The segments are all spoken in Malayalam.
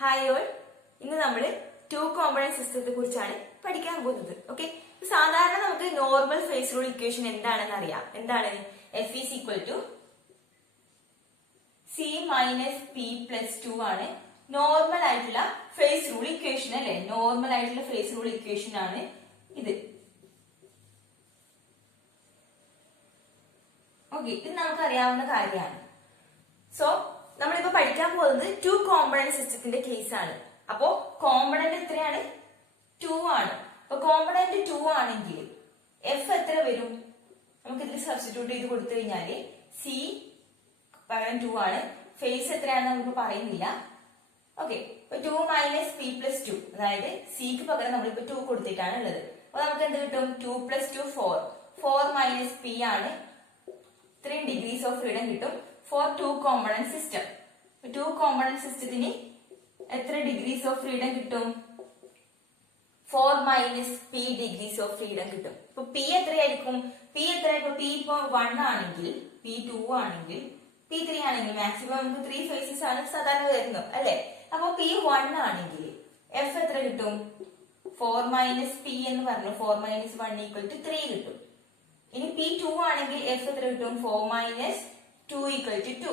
ഹായ് ഓൾ, ഇന്ന് നമ്മൾ ടു കോമ്പണന്റ് സിസ്റ്റത്തെ കുറിച്ചാണ് പഠിക്കാൻ പോകുന്നത്. ഓക്കെ, സാധാരണ നമുക്ക് നോർമൽ ഫേസ് റൂൾ ഇക്വേഷൻ എന്താണെന്ന് അറിയാം. എന്താണ്? F is equal to C minus P plus 2 ആണ് നോർമൽ ആയിട്ടുള്ള ഫേസ് റൂൾ ഇക്വേഷൻ അല്ലെ. നോർമൽ ആയിട്ടുള്ള ഫേസ് റൂൾ ഇക്വേഷൻ ആണ് ഇത്. ഓക്കെ, ഇത് നമുക്ക് അറിയാവുന്ന കാര്യമാണ്. സോ നമ്മളിപ്പോ പഠിക്കാൻ പോകുന്നത് ടു കോമ്പണന്റ് സിസ്റ്റത്തിന്റെ കേസാണ്. അപ്പോ കോമ്പണന്റ് എത്രയാണ്? 2 ആണ്. അപ്പൊ കോമ്പണന്റ് 2 ആണെങ്കിൽ എഫ് എത്ര വരും? നമുക്ക് ഇതിൽ സബ്സ്റ്റിറ്റ്യൂട്ട് ചെയ്ത് കൊടുത്തു കഴിഞ്ഞാല് സി പകരം 2 ആണ്. ഫേസ് എത്രയാണെന്ന് നമുക്ക് പറയുന്നില്ല. ഓക്കെ, ഇപ്പൊ 2 മൈനസ് പി പ്ലസ് 2, അതായത് സിക്ക് പകരം നമ്മളിപ്പോ 2 കൊടുത്തിട്ടാണ് ഉള്ളത്. അപ്പൊ നമുക്ക് എന്ത് കിട്ടും? 2 പ്ലസ് 2 4, 4 മൈനസ് പി ആണ്. 3 ഡിഗ്രീസ് ഓഫ് ഫ്രീഡം കിട്ടും for two component system. Two component സിസ്റ്റത്തിന് എത്ര ഡിഗ്രീസ് ഓഫ് ഫ്രീഡം കിട്ടും? 4 minus P degrees of freedom കിട്ടും. ഇപ്പൊ പി എത്രയായിരിക്കും? പി ഇപ്പൊ 1 ആണെങ്കിൽ, പി 2 ആണെങ്കിൽ, പി 3 ആണെങ്കിൽ മാക്സിമം നമുക്ക് 3 ഫേസസ് ആണ് സാധാരണ വരുന്നത് അല്ലെ. അപ്പൊ പി 1 ആണെങ്കിൽ എഫ് എത്ര കിട്ടും? 4 മൈനസ് പി എന്ന് പറഞ്ഞു, 4 മൈനസ് 1 ഈക്വൽ ടു 3 കിട്ടും. ഇനി പി 2 ആണെങ്കിൽ എഫ് എത്ര കിട്ടും? 4 മൈനസ് 2 ഈക്വൽ ടു 2.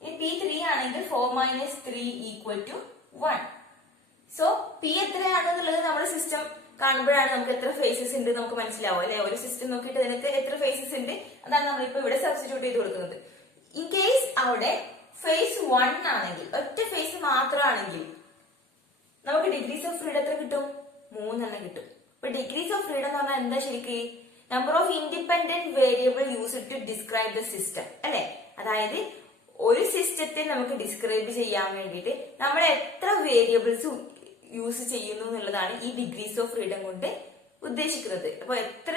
ഇനി പി 3 ആണെങ്കിൽ 4 minus 3 equal to 1. So P എത്രയാണെന്നുള്ളത് നമ്മുടെ സിസ്റ്റം കാണുമ്പോഴാണ് നമുക്ക് എത്ര ഫേസസ് ഉണ്ട് നമുക്ക് മനസ്സിലാവും അല്ലെ. ഒരു സിസ്റ്റം നോക്കിയിട്ട് നിനക്ക് എത്ര ഫേസസ് ഉണ്ട് അതാണ് നമ്മളിപ്പോ ഇവിടെ സബ്സ്റ്റിറ്റ്യൂട്ട് ചെയ്ത് കൊടുക്കുന്നത്. ഇൻ കേസ് അവിടെ ഫേസ് 1 ആണെങ്കിൽ, ഒറ്റ ഫേസ് മാത്രമാണെങ്കിൽ നമുക്ക് ഡിഗ്രീസ് ഓഫ് ഫ്രീഡം എത്ര കിട്ടും? 3 കിട്ടും. അപ്പൊ ഡിഗ്രീസ് ഓഫ് ഫ്രീഡം എന്ന് പറഞ്ഞാൽ എന്താ ശരിക്ക്? Number of independent variable used to describe the system അല്ലെ. അതായത് ഒരു സിസ്റ്റത്തെ നമുക്ക് ഡിസ്ക്രൈബ് ചെയ്യാൻ വേണ്ടിയിട്ട് നമ്മൾ എത്ര വേരിയബിൾസ് യൂസ് ചെയ്യുന്നു എന്നുള്ളതാണ് ഈ ഡിഗ്രീസ് ഓഫ് ഫ്രീഡം കൊണ്ട് ഉദ്ദേശിക്കുന്നത്. അപ്പൊ എത്ര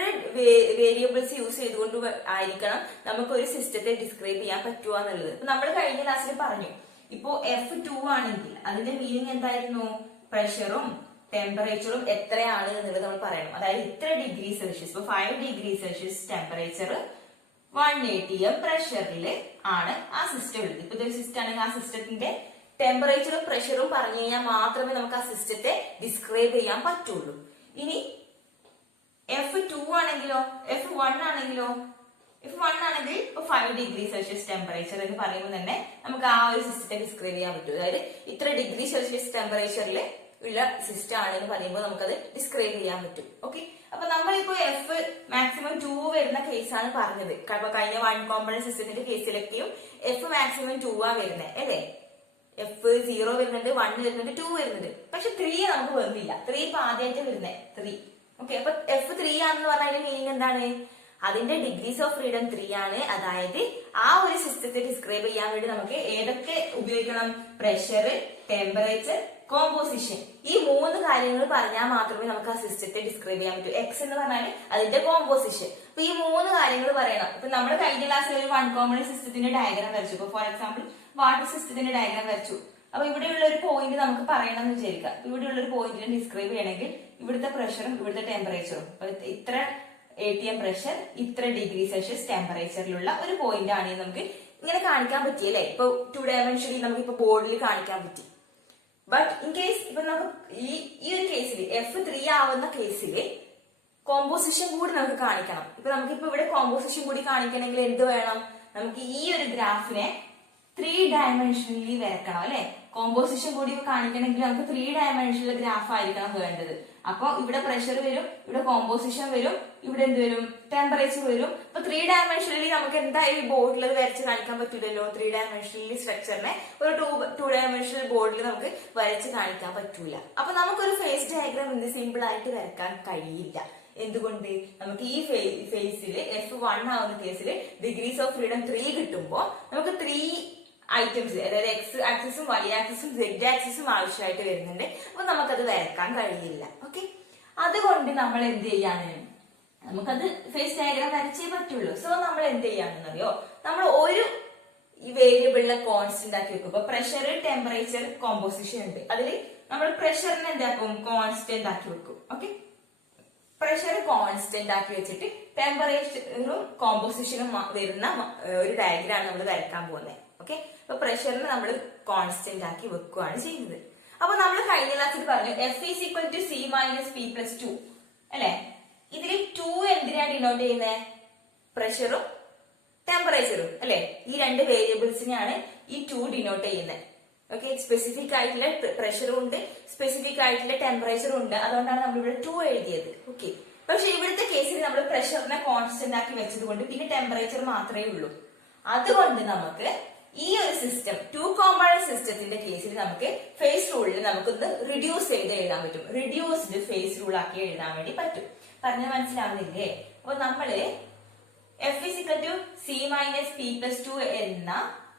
വേരിയബിൾസ് യൂസ് ചെയ്തുകൊണ്ട് ആയിരിക്കണം നമുക്ക് ഒരു സിസ്റ്റത്തെ ഡിസ്ക്രൈബ് ചെയ്യാൻ പറ്റുക എന്നുള്ളത്. ഇപ്പൊ നമ്മൾ കഴിഞ്ഞ ക്ലാസ്സിൽ പറഞ്ഞു, ഇപ്പോ F2 ആണെങ്കിൽ അതിന്റെ മീനിങ് എന്തായിരുന്നു? പ്രഷറും ടെമ്പറേച്ചറും എത്രയാണ് എന്നുള്ളത് നമ്മൾ പറയണം. അതായത് ഇത്ര ഡിഗ്രി സെൽഷ്യസ്, ഇപ്പൊ 5 ഡിഗ്രി സെൽഷ്യസ് ടെമ്പറേച്ചർ 1 atm പ്രഷറില് ആണ് ആ സിസ്റ്റം ഉള്ളത്. ഇപ്പൊ ഇതൊരു സിസ്റ്റം ആണെങ്കിൽ ആ സിസ്റ്റത്തിന്റെ ടെമ്പറേച്ചറും പ്രഷറും പറഞ്ഞു കഴിഞ്ഞാൽ മാത്രമേ നമുക്ക് ആ സിസ്റ്റത്തെ ഡിസ്ക്രൈബ് ചെയ്യാൻ പറ്റുള്ളൂ. ഇനി F2 ആണെങ്കിലോ, F1 ആണെങ്കിലോ, F1 ആണെങ്കിൽ ഇപ്പൊ 5 ഡിഗ്രി സെൽഷ്യസ് ടെമ്പറേച്ചർ എന്ന് പറയുമ്പോൾ തന്നെ നമുക്ക് ആ ഒരു സിസ്റ്റത്തെ ഡിസ്ക്രൈബ് ചെയ്യാൻ പറ്റും. അതായത് ഇത്ര ഡിഗ്രി സെൽഷ്യസ് ടെമ്പറേച്ചറിൽ ഉള്ള സിസ്റ്റം ആണെന്ന് പറയുമ്പോൾ നമുക്കത് ഡിസ്ക്രൈബ് ചെയ്യാൻ പറ്റും. ഓക്കെ, അപ്പൊ നമ്മളിപ്പോ എഫ് മാക്സിമം 2 വരുന്ന കേസാണ് പറഞ്ഞത്. കഴിഞ്ഞ 1 കോമ്പണന്റ് സിസ്റ്റത്തിന്റെ കേസിലൊക്കെയും എഫ് മാക്സിമം 2 ആ വരുന്നത് അല്ലെ. എഫ് 0 വരുന്നുണ്ട്, 1 വരുന്നുണ്ട്, 2 വരുന്നുണ്ട്. പക്ഷെ 3 നമുക്ക് വരുന്നില്ല. 3 ഇപ്പൊ ആദ്യമായിട്ട് വരുന്നത് 3. ഓക്കെ, അപ്പൊ എഫ് 3 ആണെന്ന് പറഞ്ഞാൽ മീനിങ് എന്താണ്? അതിന്റെ ഡിഗ്രീസ് ഓഫ് ഫ്രീഡം 3 ആണ്. അതായത് ആ ഒരു സിസ്റ്റത്തെ ഡിസ്ക്രൈബ് ചെയ്യാൻ വേണ്ടി നമുക്ക് ഏതൊക്കെ ഉപയോഗിക്കണം? Pressure, temperature, composition. ഈ 3 കാര്യങ്ങൾ പറഞ്ഞാൽ മാത്രമേ നമുക്ക് ആ സിസ്റ്റത്തെ ഡിസ്ക്രൈബ് ചെയ്യാൻ പറ്റൂ. എക്സ് എന്ന് പറഞ്ഞാൽ അതിന്റെ കോമ്പോസിഷൻ. അപ്പൊ ഈ 3 കാര്യങ്ങൾ പറയണം. ഇപ്പൊ നമ്മൾ കഴിഞ്ഞ ക്ലാസ്സിൽ ഒരു 1 കോമ്പണന്റ് സിസ്റ്റത്തിന്റെ ഡയഗ്രാം വരച്ചു. ഇപ്പൊ ഫോർ എക്സാമ്പിൾ വാട്ടർ സിസ്റ്റത്തിന്റെ ഡയഗ്രാം വരച്ചു. അപ്പൊ ഇവിടെയുള്ള ഒരു പോയിന്റ് നമുക്ക് പറയണം എന്ന് വിചാരിക്കാം. ഇവിടെയുള്ള ഒരു പോയിന്റിനെ ഡിസ്ക്രൈബ് ചെയ്യണമെങ്കിൽ ഇവിടുത്തെ പ്രഷറും ഇവിടുത്തെ ടെമ്പറേച്ചറും, ഇത്ര atm പ്രഷർ, ഇത്ര ഡിഗ്രി സെൽഷ്യസ് ടെമ്പറേച്ചറിലുള്ള ഒരു പോയിന്റ് ആണ് നമുക്ക് ഇങ്ങനെ കാണിക്കാൻ പറ്റിയല്ലേ. ഇപ്പൊ 2 ഡയമെൻഷനിൽ നമുക്ക് ഇപ്പൊ ബോർഡിൽ കാണിക്കാൻ പറ്റി. ബട്ട് ഇൻ കേസ് ഇപ്പൊ നമുക്ക് ഈ ഒരു കേസിൽ F3 ആവുന്ന കേസില് കോമ്പോസിഷൻ കൂടി നമുക്ക് കാണിക്കണം. ഇപ്പൊ നമുക്കിപ്പോ ഇവിടെ കോമ്പോസിഷൻ കൂടി കാണിക്കണമെങ്കിൽ എന്ത് വേണം? നമുക്ക് ഈ ഒരു ഗ്രാഫിനെ 3 ഡയമെൻഷനിൽ വരക്കണം അല്ലെ. കോമ്പോസിഷൻ കൂടി കാണിക്കണമെങ്കിൽ നമുക്ക് 3 ഡയമെൻഷനിൽ ഗ്രാഫ് ആയിരിക്കണം വേണ്ടത്. അപ്പൊ ഇവിടെ പ്രഷർ വരും, ഇവിടെ കോമ്പോസിഷൻ വരും, ഇവിടെ എന്ത് വരും? ടെമ്പറേച്ചർ വരും. അപ്പൊ 3 ഡയമെൻഷനിൽ നമുക്ക് എന്തായാലും ബോർഡിൽ വരച്ച് കാണിക്കാൻ പറ്റൂലല്ലോ. 3 ഡയമെൻഷനിൽ സ്ട്രക്ചറിനെ ഒരു 2 ഡയമെൻഷണൽ ബോർഡിൽ നമുക്ക് വരച്ച് കാണിക്കാൻ പറ്റൂല. അപ്പൊ നമുക്കൊരു ഫേസ് ഡയഗ്രാം എന്ത് സിമ്പിൾ ആയിട്ട് വരക്കാൻ കഴിയില്ല. എന്തുകൊണ്ട്? നമുക്ക് ഈ ഫേസിൽ F1 ആവുന്ന കേസിൽ ഡിഗ്രീസ് ഓഫ് ഫ്രീഡം 3 കിട്ടുമ്പോൾ നമുക്ക് 3 ഐറ്റംസ്, അതായത് എക്സ് ആക്സിസും വൈ ആക്സിസും സെഡ് ആക്സിസും ആവശ്യമായിട്ട് വരുന്നുണ്ട്. അപ്പൊ നമുക്കത് വരക്കാൻ കഴിയില്ല. ഓക്കെ, അതുകൊണ്ട് നമ്മൾ എന്ത് ചെയ്യാണ്? നമുക്കത് ഫേസ് ഡയഗ്രാം വരച്ചേ പറ്റുള്ളൂ. സോ നമ്മൾ എന്ത് ചെയ്യാണെന്നറിയോ? നമ്മൾ ഒരു വേരിയബിളിനെ കോൺസ്റ്റന്റ് ആക്കി വെക്കും. ഇപ്പൊ പ്രഷർ, ടെമ്പറേച്ചർ, കോമ്പോസിഷൻ ഉണ്ട്. അതിൽ നമ്മൾ പ്രഷറിനെ എന്താക്കും? കോൺസ്റ്റന്റ് ആക്കി വെക്കും. ഓക്കെ, പ്രഷർ കോൺസ്റ്റന്റ് ആക്കി വെച്ചിട്ട് ടെമ്പറേച്ചറും കോമ്പോസിഷനും വരുന്ന ഒരു ഡയഗ്രാം നമ്മൾ വരക്കാൻ പോകുന്നത്. ഓക്കെ, അപ്പൊ പ്രഷറിനെ നമ്മൾ കോൺസ്റ്റന്റ് ആക്കി വെക്കുകയാണ് ചെയ്യുന്നത്. അപ്പൊ നമ്മൾ കഴിഞ്ഞ ക്ലാസ്സിൽ പറഞ്ഞു F is equal to C minus P plus 2 അല്ലെ. ഇതിൽ 2 എന്തിനാണ് ഡിനോട്ട് ചെയ്യുന്നത്? പ്രഷറും ടെമ്പറേച്ചറും അല്ലെ. ഈ രണ്ട് വേരിയബിൾസിനെയാണ് ഈ 2 ഡിനോട്ട് ചെയ്യുന്നത്. ഓക്കെ, സ്പെസിഫിക് ആയിട്ടുള്ള പ്രഷറും ഉണ്ട്, സ്പെസിഫിക് ആയിട്ടുള്ള ടെമ്പറേച്ചറും ഉണ്ട്. അതുകൊണ്ടാണ് നമ്മൾ ഇവിടെ 2 എഴുതിയത്. ഓക്കെ, പക്ഷെ ഇവിടുത്തെ കേസിൽ നമ്മൾ പ്രഷറിനെ കോൺസ്റ്റന്റ് ആക്കി വെച്ചത് കൊണ്ട് പിന്നെ ടെമ്പറേച്ചർ മാത്രമേ ഉള്ളൂ. അതുകൊണ്ട് നമുക്ക് ഈ ഒരു സിസ്റ്റം 2 കോമ്പണന്റ് സിസ്റ്റത്തിന്റെ കേസിൽ നമുക്ക് ഫേസ് റൂളിൽ നമുക്കൊന്ന് റിഡ്യൂസ് ചെയ്ത് എഴുതാൻ പറ്റും. റിഡ്യൂസ്ഡ് ഫേസ് റൂൾ ആക്കി എഴുതാൻ വേണ്ടി പറ്റും. പറഞ്ഞ മനസ്സിലാവുന്നില്ലേ? അപ്പൊ നമ്മള് F is equal to C minus P plus 2 എന്ന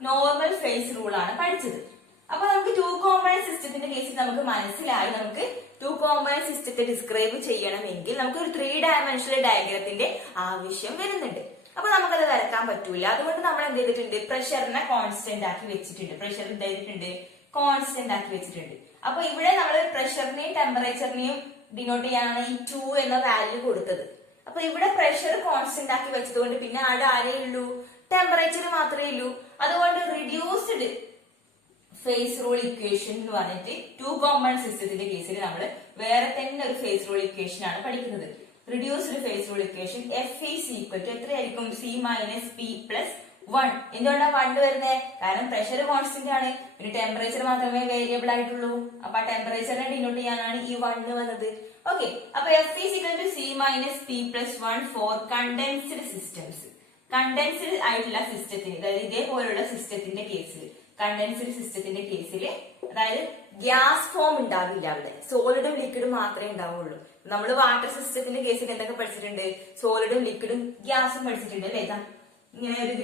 നോർമൽ ഫേസ് റൂൾ ആണ് പഠിച്ചത്. അപ്പൊ നമുക്ക് 2 കോമ്പണന്റ് സിസ്റ്റത്തിന്റെ കേസിൽ നമുക്ക് മനസ്സിലായി നമുക്ക് 2 കോമ്പണന്റ് സിസ്റ്റത്തെ ഡിസ്ക്രൈബ് ചെയ്യണമെങ്കിൽ നമുക്ക് ഒരു 3 ഡയമെൻഷണൽ ഡയഗ്രത്തിന്റെ ആവശ്യം വരുന്നുണ്ട്. അപ്പൊ നമുക്കത് വരക്കാൻ പറ്റൂല. അതുകൊണ്ട് നമ്മൾ എന്ത് ചെയ്തിട്ടുണ്ട്? പ്രഷറിനെ കോൺസ്റ്റന്റ് ആക്കി വെച്ചിട്ടുണ്ട്. പ്രഷർ എന്ത് ചെയ്തിട്ടുണ്ട്? കോൺസ്റ്റന്റ് ആക്കി വെച്ചിട്ടുണ്ട്. അപ്പൊ ഇവിടെ നമ്മൾ പ്രഷറിനെയും ടെമ്പറേച്ചറിനെയും ഡിനോട്ട് ചെയ്യാനാണ് ഈ 2 എന്ന വാല്യൂ കൊടുത്തത്. അപ്പൊ ഇവിടെ പ്രഷർ കോൺസ്റ്റന്റ് ആക്കി വെച്ചത് കൊണ്ട് പിന്നെ അവിടെ ആരേ ഉള്ളൂ? ടെമ്പറേച്ചർ മാത്രമേ ഉള്ളൂ. അതുകൊണ്ട് റിഡ്യൂസ്ഡ് ഫേസ് റൂൾ ഇക്വേഷൻ എന്ന് പറഞ്ഞിട്ട് 2 കോമ്പണന്റ് സിസ്റ്റത്തിന്റെ കേസിൽ നമ്മൾ വേറെ തന്നെ ഒരു ഫേസ് റൂൾ ഇക്വേഷൻ ആണ് പഠിക്കുന്നത്. Reduced phase rule equation F is equal to എത്രയായിരിക്കും? C minus P plus 1. എന്തുകൊണ്ടാണ് 1 വരുന്നത്? കാരണം പ്രഷർ കോൺസ്റ്റന്റ് ആണ്, പിന്നെ ടെമ്പറേച്ചർ മാത്രമേ വേരിയബിൾ ആയിട്ടുള്ളൂ. അപ്പൊ ആ ടെമ്പറേച്ചറിനെ ഡിനോട്ട് ചെയ്യാനാണ് ഈ 1 വന്നത്. ഓക്കെ, അപ്പൊ F is equal to C minus P plus 1 for condensed systems. Condensed ആയിട്ടുള്ള സിസ്റ്റത്തിന്, അതായത് ഇതേപോലുള്ള സിസ്റ്റത്തിന്റെ കേസിൽ, കണ്ടൻസ്ഡ് സിസ്റ്റത്തിന്റെ കേസിൽ അതായത് ഗ്യാസ് ഫോം ഉണ്ടാവില്ല. അവിടെ സോളിഡും ലിക്വിഡും മാത്രമേ ഉണ്ടാവുള്ളൂ. നമ്മൾ വാട്ടർ സിസ്റ്റത്തിന്റെ കേസിൽ എന്തൊക്കെ പഠിച്ചിട്ടുണ്ട്? സോളിഡും ലിക്വിഡും ഗ്യാസും പഠിച്ചിട്ടുണ്ട് അല്ലേ? ഇങ്ങനെ ഒരു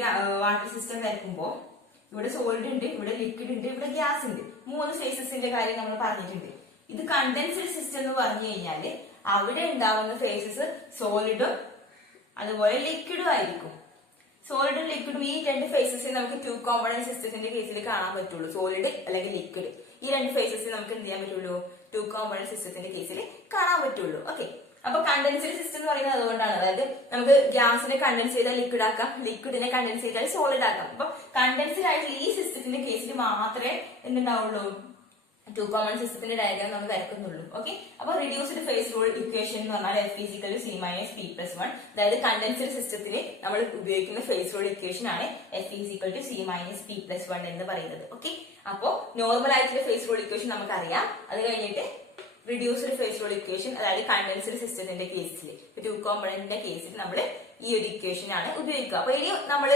വാട്ടർ സിസ്റ്റം വരയ്ക്കുമ്പോ ഇവിടെ സോളിഡ് ഉണ്ട്, ഇവിടെ ലിക്വിഡ് ഉണ്ട്, ഇവിടെ ഗ്യാസ് ഉണ്ട്. 3 ഫേസസിന്റെ കാര്യം നമ്മൾ പറഞ്ഞിട്ടുണ്ട്. ഇത് കണ്ടൻസ്ഡ് സിസ്റ്റം എന്ന് പറഞ്ഞു കഴിഞ്ഞാല് അവിടെ ഉണ്ടാവുന്ന ഫേസസ് സോളിഡും അതുപോലെ ലിക്വിഡും ആയിരിക്കും. സോളിഡും ലിക്വിഡും ഈ 2 ഫേസസിൽ നമുക്ക് 2 കോമ്പണന്റ് സിസ്റ്റത്തിന്റെ കേസിൽ കാണാൻ പറ്റുള്ളൂ. സോളിഡ് അല്ലെങ്കിൽ ലിക്വിഡ്, ഈ 2 ഫേസസിൽ നമുക്ക് എന്ത് ചെയ്യാൻ പറ്റുള്ളൂ? 2 കോമ്പണന്റ് സിസ്റ്റത്തിന്റെ കേസിൽ കാണാൻ പറ്റുള്ളൂ. ഓക്കെ, അപ്പൊ കണ്ടൻസ്ഡ് സിസ്റ്റം എന്ന് പറയുന്നത് അതുകൊണ്ടാണ്. അതായത് നമുക്ക് ഗ്യാസിനെ കണ്ടൻസ് ചെയ്താൽ ലിക്വിഡ് ആക്കാം, ലിക്വിഡിനെ കണ്ടൻസ് ചെയ്താൽ സോളിഡ് ആക്കാം. അപ്പൊ കണ്ടൻസ്ഡ് ആയിട്ടുള്ള ഈ സിസ്റ്റത്തിന്റെ കേസിൽ മാത്രമേ എന്തുണ്ടാവുള്ളൂ? 2 കോമ്പണന്റ് സിസ്റ്റത്തിന്റെ ഡയഗ്രാം നമ്മൾ വരക്കുന്നുള്ളൂ. ഓക്കെ, അപ്പൊ റിഡ്യൂസ്ഡ് ഫേസ് റൂൾ ഇക്വേഷൻ എന്ന് പറഞ്ഞാൽ F is equal to C minus P plus 1. അതായത് കണ്ടൻസ്ഡ് സിസ്റ്റത്തിന് നമ്മൾ ഉപയോഗിക്കുന്ന ഫേസ് റൂൾ ഇക്വേഷൻ ആണ് F is equal to C minus P plus 1 എന്ന് പറയുന്നത്. ഓക്കെ, അപ്പോ നോർമൽ ആയിട്ടുള്ള ഫേസ് റൂൾ ഇക്വേഷൻ നമുക്കറിയാം. അത് കഴിഞ്ഞിട്ട് റിഡ്യൂസ്ഡ് ഫേസ് റൂൾ ഇക്വേഷൻ, അതായത് കണ്ടൻസ്ഡ് സിസ്റ്റത്തിന്റെ കേസിൽ 2 കോമ്പണന്റിന്റെ കേസിൽ നമ്മൾ ഈ ഒരു ഇക്വേഷൻ ആണ് ഉപയോഗിക്കുക. അപ്പൊ ഇനി നമ്മൾ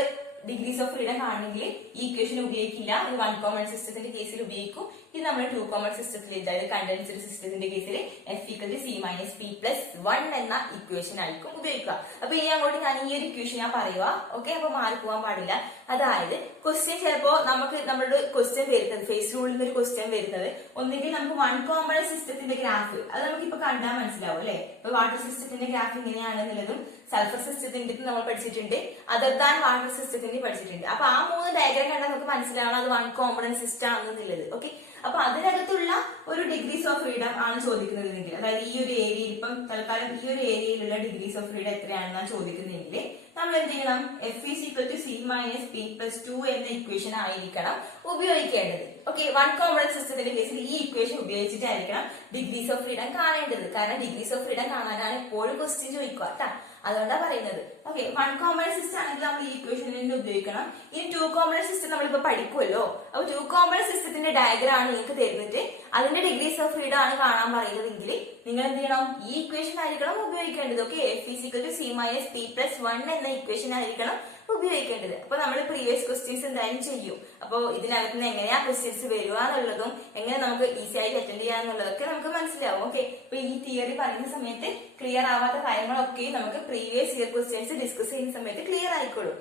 ഡിഗ്രീസ് ഓഫ് ഫ്രീഡം കാണണമെങ്കിൽ ഈ ഇക്വേഷൻ ഉപയോഗിക്കില്ല. ഇത് 1 കോമ്പണന്റ് സിസ്റ്റത്തിന്റെ കേസിൽ ഉപയോഗിക്കും. ഇത് നമ്മൾ 2 കോമ്പണന്റ് സിസ്റ്റത്തിൽ, അതായത് കണ്ടൻസ്ഡ് സിസ്റ്റത്തിന്റെ കേസിൽ F equal to C minus P plus 1 എന്ന ഇക്വേഷൻ ആയിരിക്കും ഉപയോഗിക്കുക. അപ്പൊ ഇനി അങ്ങോട്ട് ഞാൻ ഈ ഒരു ഇക്വേഷൻ ഞാൻ പറയുക. ഓക്കെ, അപ്പൊ മാറി പോകാൻ പാടില്ല. അതായത് ക്വസ്റ്റ്യൻ ചിലപ്പോ നമ്മുടെ ക്വസ്റ്റ്യൻ വരുന്നത്, ഫേസ് റൂളിൽ നിന്ന് ഒരു ക്വസ്റ്റ്യൻ വരുന്നത് ഒന്നുകിൽ നമുക്ക് 1 കോമ്പണന്റ് സിസ്റ്റത്തിന്റെ ഗ്രാഫ്, അത് നമുക്ക് ഇപ്പൊ കണ്ടാൽ മനസ്സിലാവും അല്ലെ. ഇപ്പൊ വാട്ടർ സിസ്റ്റത്തിന്റെ ഗ്രാഫ് ഇങ്ങനെയാണെന്നുള്ളതും സൾഫർ സിസ്റ്റത്തിന്റെ നമ്മൾ പഠിച്ചിട്ടുണ്ട്, അതർ ദാൻ വാട്ടർ സിസ്റ്റത്തിന്റെ പഠിച്ചിട്ടുണ്ട്. അപ്പൊ ആ 3 ഡയഗ്രാം കണ്ടാൽ നമുക്ക് മനസ്സിലാവണം അത് 1 കോമ്പണന്റ് സിസ്റ്റം ആണെന്നുള്ളത്. ഓക്കെ, അപ്പൊ അതിനകത്തുള്ള ഒരു ഡിഗ്രീസ് ഓഫ് ഫ്രീഡം ആണ് ചോദിക്കുന്നതെങ്കിൽ, അതായത് ഈ ഒരു ഏരിയയിൽ ഇപ്പം തൽക്കാലം ഈ ഒരു ഏരിയയിലുള്ള ഡിഗ്രീസ് ഓഫ് ഫ്രീഡം എത്രയാണെന്നാണ് ചോദിക്കുന്നതെങ്കിൽ നമ്മൾ എന്ത് ചെയ്യണം? F is equal to C minus P plus 2 എന്ന ഇക്വേഷൻ ആയിരിക്കണം ഉപയോഗിക്കേണ്ടത്. ഓക്കെ, 1 കോമ്പണന്റ് സിസ്റ്റത്തിന്റെ കേസിൽ ഈ ഇക്വേഷൻ ഉപയോഗിച്ചിട്ടായിരിക്കണം ഡിഗ്രീസ് ഓഫ് ഫ്രീഡം കാണേണ്ടത്. കാരണം ഡിഗ്രീസ് ഓഫ് ഫ്രീഡം കാണാനാണ് എപ്പോഴും ക്വസ്റ്റ്യൻ ചോദിക്കുക കേട്ടാ. അതുകൊണ്ടാണ് പറയുന്നത്. ഓക്കെ, 1 കോമ്പണന്റ് സിസ്റ്റം ആണെങ്കിൽ നമ്മൾ ഈ ഇക്വേഷൻ തന്നെ ഉപയോഗിക്കണം. ഇനി 2 കോമ്പണന്റ് സിസ്റ്റം നമ്മളിപ്പോ പഠിക്കുമല്ലോ. അപ്പൊ 2 കോമ്പണന്റ് സിസ്റ്റത്തിന്റെ ഡയഗ്രാം ആണ് നിങ്ങൾക്ക് തരുന്നിട്ട് അതിന്റെ ഡിഗ്രീസ് ഓഫ് ഫ്രീഡം ആണ് കാണാൻ പറയുന്നതെങ്കിൽ നിങ്ങൾ എന്ത് ചെയ്യണം? ഈ ഇക്വേഷൻ ആയിരിക്കണം ഉപയോഗിക്കേണ്ടത്. Okay, F is equal to C minus P plus 1 എന്ന ഇക്വേഷൻ ആയിരിക്കണം ഉപയോഗിക്കേണ്ടത്. അപ്പൊ നമ്മൾ പ്രീവിയസ് ക്വസ്റ്റ്യൻസ് എന്തായാലും ചെയ്യും. അപ്പൊ ഇതിനകത്ത് നിന്ന് എങ്ങനെയാ ക്വസ്റ്റ്യൻസ് വരിക എന്നുള്ളതും എങ്ങനെ നമുക്ക് ഈസി ആയിട്ട് അറ്റൻഡ് ചെയ്യാന്നുള്ളതൊക്കെ നമുക്ക് മനസ്സിലാവും. ഓക്കെ, ഇപ്പൊ ഈ തിയറി പറയുന്ന സമയത്ത് ക്ലിയർ ആവാത്ത കാര്യങ്ങളൊക്കെ നമുക്ക് പ്രീവിയസ് ഇയർ ക്വസ്റ്റ്യൻസ് ഡിസ്കസ് ചെയ്യുന്ന സമയത്ത് ക്ലിയർ ആയിക്കോളും.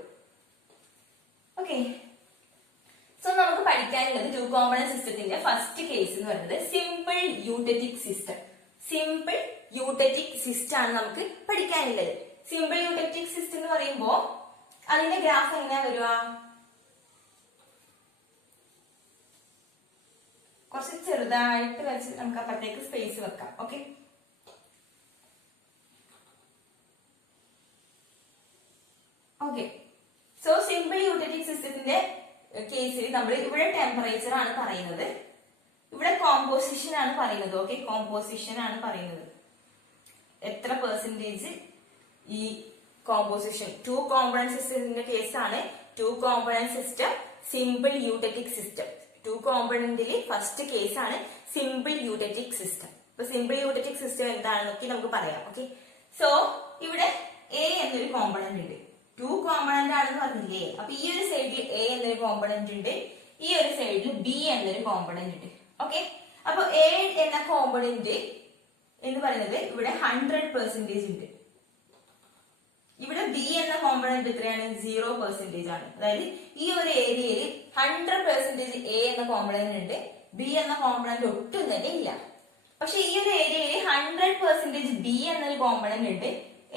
ഓക്കെ, സോ നമുക്ക് പഠിക്കാനുള്ളത് 2 കോമ്പണന്റ് സിസ്റ്റത്തിന്റെ ഫസ്റ്റ് കേസ് എന്ന് പറയുന്നത് simple eutectic system. Simple eutectic system ആണ് നമുക്ക് പഠിക്കാനുള്ളത്. സിമ്പിൾ യൂട്ടറ്റിക് സിസ്റ്റം എന്ന് പറയുമ്പോ അതിന്റെ ഗ്രാഫ് എങ്ങനെയാ വരിക? കുറച്ച് ചെറുതായിട്ട് വെച്ച് നമുക്ക് അപ്പുറത്തേക്ക് സ്പേസ് വെക്കാം. Okay, okay, so simple eutectic സിസ്റ്റത്തിന്റെ കേസിൽ നമ്മൾ ഇവിടെ ടെമ്പറേച്ചർ ആണ് പറയുന്നത്, ഇവിടെ കോമ്പോസിഷൻ ആണ് പറയുന്നത്. ഓക്കെ, കോമ്പോസിഷൻ ആണ് പറയുന്നത്. എത്ര പെർസെന്റേജ് ഈ കോമ്പോസിഷൻ. 2 കോമ്പണന്റ് സിസ്റ്റത്തിന്റെ കേസാണ്. 2 component system, simple eutectic system. 2 കോമ്പണന്റിൽ ഫസ്റ്റ് കേസാണ് സിമ്പിൾ യൂട്ടറ്റിക് സിസ്റ്റം. അപ്പൊ സിമ്പിൾ യൂട്ടറ്റിക് സിസ്റ്റം എന്താണെന്നൊക്കെ നമുക്ക് പറയാം. ഓക്കെ, സോ ഇവിടെ എ എന്നൊരു കോമ്പണന്റ് ഉണ്ട്. 2 കോമ്പണന്റ് ആണെന്ന് പറഞ്ഞില്ലേ? അപ്പൊ ഈ ഒരു സൈഡിൽ എ എന്നൊരു കോമ്പണന്റ് ഉണ്ട്, ഈ ഒരു സൈഡിൽ ബി എന്നൊരു കോമ്പണന്റ് ഉണ്ട്. ഓക്കെ, അപ്പൊ എ എന്ന കോമ്പണന്റ് എന്ന് പറയുന്നത് ഇവിടെ 100% ഉണ്ട്. ഇവിടെ ബി എന്ന കോമ്പണന്റ് എത്രയാണ്? 0% ആണ്. അതായത് ഈ ഒരു ഏരിയയിൽ 100% എ എന്ന കോമ്പണന്റ് ഉണ്ട്, ബി എന്ന കോമ്പണന്റ് ഒട്ടും തന്നെ ഇല്ല. പക്ഷെ ഈ ഒരു ഏരിയയിൽ 100% ബി എന്നൊരു കോമ്പണന്റ് ഉണ്ട്,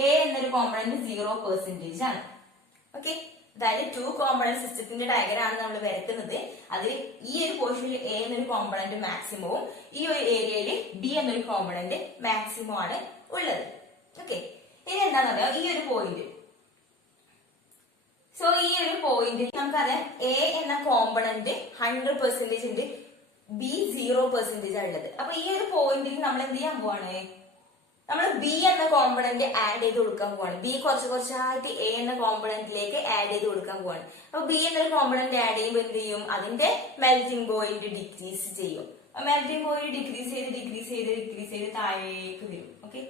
എ എന്നൊരു കോമ്പണന്റ് 0% ആണ്. ഓക്കെ, അതായത് 2 കോമ്പണന്റ് സിസ്റ്റത്തിന്റെ ഡയഗ്രാം ആണ് നമ്മൾ വരയ്ക്കുന്നത്. അതിൽ ഈ ഒരു പോർഷനിൽ എ എന്നൊരു കോമ്പണന്റ് മാക്സിമവും ഈ ഒരു ഏരിയയിൽ ബി എന്നൊരു കോമ്പണന്റ് മാക്സിമം ആണ് ഉള്ളത്. ഓക്കെ, ഇനി എന്താണെന്ന് പറയാം, ഈ ഒരു പോയിന്റ്. സോ ഈ ഒരു പോയിന്റിൽ നമുക്കറിയാം എ എന്ന കോമ്പണന്റ് 100% ഉണ്ട്, ബി 0% ആണ് ഉള്ളത്. അപ്പൊ ഈ ഒരു പോയിന്റിൽ നമ്മൾ എന്ത് ചെയ്യാൻ പോവാണ്? നമ്മൾ ബി എന്ന കോമ്പണന്റ് ആഡ് ചെയ്ത് കൊടുക്കാൻ പോവാണ്. ബി കുറച്ച് കുറച്ചായിട്ട് എ എന്ന കോമ്പണന്റിലേക്ക് ആഡ് ചെയ്ത് കൊടുക്കാൻ പോവാണ്. അപ്പൊ ബി എന്നൊരു കോമ്പണന്റ് ആഡ് ചെയ്യുമ്പോൾ എന്ത് ചെയ്യും? അതിന്റെ മെൽറ്റിംഗ് പോയിന്റ് ഡിക്രീസ് ചെയ്യും. മെൽറ്റിംഗ് പോയിന്റ് ഡിക്രീസ് ചെയ്ത് താഴേക്ക് വരും. ഓക്കെ,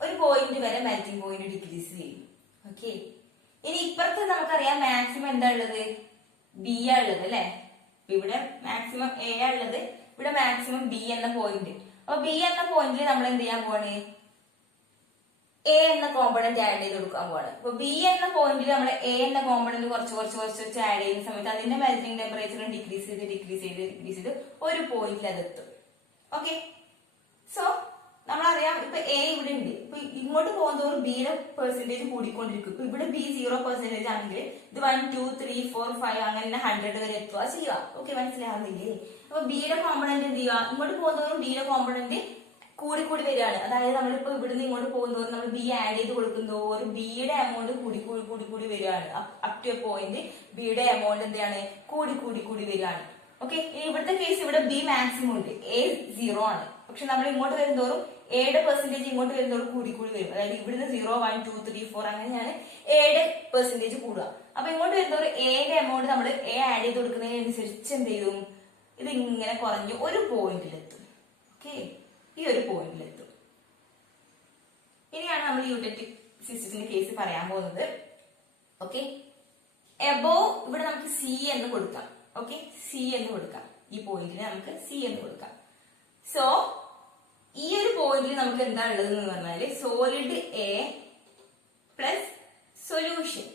ഒരു പോയിന്റ് വരെ മെൽറ്റിംഗ് പോയിന്റ് ഡിക്രീസ് ചെയ്യും. ഓക്കെ, ഇനി ഇപ്പുറത്ത് നമുക്കറിയാം മാക്സിമം എന്താ ഉള്ളത്? ബി ആ ഉള്ളത് അല്ലെ? ഇവിടെ മാക്സിമം എ ആ ഉള്ളത്, ഇവിടെ മാക്സിമം ബി എന്ന പോയിന്റ്. അപ്പൊ ബി എന്ന പോയിന്റിൽ നമ്മൾ എന്ത് ചെയ്യാൻ പോവാണ്? എ എന്ന കോമ്പണന്റ് ആഡ് ചെയ്ത് കൊടുക്കാൻ പോവാണ്. അപ്പൊ ബി എന്ന പോയിന്റിൽ നമ്മൾ എ എന്ന കോമ്പണന്റ് കുറച്ച് ആഡ് ചെയ്യുന്ന സമയത്ത് അതിന്റെ മെൽറ്റിംഗ് ടെമ്പറേച്ചർ ഡിക്രീസ് ചെയ്ത് ഒരു പോയിന്റിൽ അതെത്തും. ഓക്കെ, സോ നമ്മളറിയാം ഇപ്പൊ എ ഇവിടെ ഉണ്ട്. ഇപ്പൊ ഇങ്ങോട്ട് പോകുന്നതോറും ബിയുടെ പെർസെന്റേജ് കൂടിക്കൊണ്ടിരിക്കും. ഇപ്പൊ ഇവിടെ ബി 0% ആണെങ്കിൽ ഇത് 1, 2, 3, 4, 5 അങ്ങനെ 100 വരെ എത്തുക ചെയ്യുക. ഓക്കെ, മനസ്സിലാവുന്നില്ലേ? അപ്പൊ ബിയുടെ കോമ്പണന്റ് എന്ത് ചെയ്യുക? ഇങ്ങോട്ട് പോകുന്നതോറും ബിയുടെ കോമ്പണന്റ് കൂടി വരികയാണ്. അതായത് നമ്മളിപ്പോ ഇവിടുന്ന് ഇങ്ങോട്ട് പോകുന്നതോറും നമ്മൾ ബി ആഡ് ചെയ്ത് കൊടുക്കുന്നതോറും ബിയുടെ എമൗണ്ട് കൂടി വരികയാണ്. അപ് ടു എ പോയിന്റ് ബിയുടെ എമൗണ്ട് എന്താണ്? കൂടി വരികയാണ്. ഓക്കെ, ഇവിടുത്തെ കേസ് ഇവിടെ ബി മാക്സിമം ഉണ്ട്, എ 0 ആണ്. പക്ഷെ നമ്മൾ ഇങ്ങോട്ട് വരുന്നതോറും എയുടെ പെർസെന്റേജ് ഇങ്ങോട്ട് വരുന്നതോറും കൂടി വരും. അതായത് ഇവിടുന്ന് 0, 1, 2, 3, 4 അങ്ങനെയാണ് എയുടെ പെർസെന്റേജ് കൂടുക. അപ്പൊ ഇങ്ങോട്ട് വരുന്നതോറും എയുടെ എമൗണ്ട് നമ്മൾ എ ആഡ് ചെയ്ത് കൊടുക്കുന്നതിനനുസരിച്ച് എന്ത് ചെയ്യും? ഇത് ഇങ്ങനെ കുറഞ്ഞ് ഒരു പോയിന്റിലെത്തും. ഓക്കെ, ഈ ഒരു പോയിന്റിലെത്തും. ഇനിയാണ് നമ്മൾ യൂട്ടറ്റിക് സിസ്റ്റത്തിന്റെ കേസ് പറയാൻ പോകുന്നത്. ഓക്കെ, എബോവ് ഇവിടെ നമുക്ക് സി എന്ന് കൊടുക്കാം. ഓക്കെ, സി എന്ന് കൊടുക്കാം. ഈ പോയിന്റിന് നമുക്ക് സി എന്ന് കൊടുക്കാം. സോ ഈ ഒരു പോയിന്റിൽ നമുക്ക് എന്താ ഉള്ളത് എന്ന് പറഞ്ഞാല് സോളിഡ് എ പ്ലസ് സൊല്യൂഷൻ.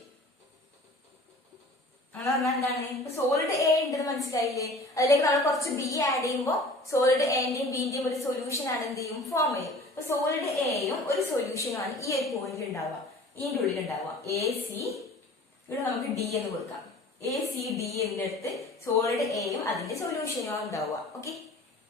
അങ്ങനെ പറഞ്ഞാൽ എന്താണ്? ഇപ്പൊ സോളിഡ് എ ഉണ്ടെന്ന് മനസ്സിലായില്ലേ? അതിലേക്ക് നമ്മൾ കുറച്ച് ബി ആഡ് ചെയ്യുമ്പോൾ സോളിഡ് എന്റെയും ബിന്റെയും ഒരു സൊല്യൂഷൻ ആണ് എന്ത് ചെയ്യും? ഫോം ചെയ്യും. അപ്പൊ സോളിഡ് എയും ഒരു സൊല്യൂഷനുമാണ് ഈ ഒരു പോയിന്റിൽ ഉണ്ടാവുക, ഇതിന്റെ ഉള്ളിൽ ഉണ്ടാവുക. എ സി, ഇവിടെ നമുക്ക് ഡി എന്ന് കൊടുക്കാം. എ സി ഡി എന്റെ അടുത്ത് സോളിഡ് എയും അതിന്റെ സൊല്യൂഷനും ഉണ്ടാവുക. ഓക്കെ,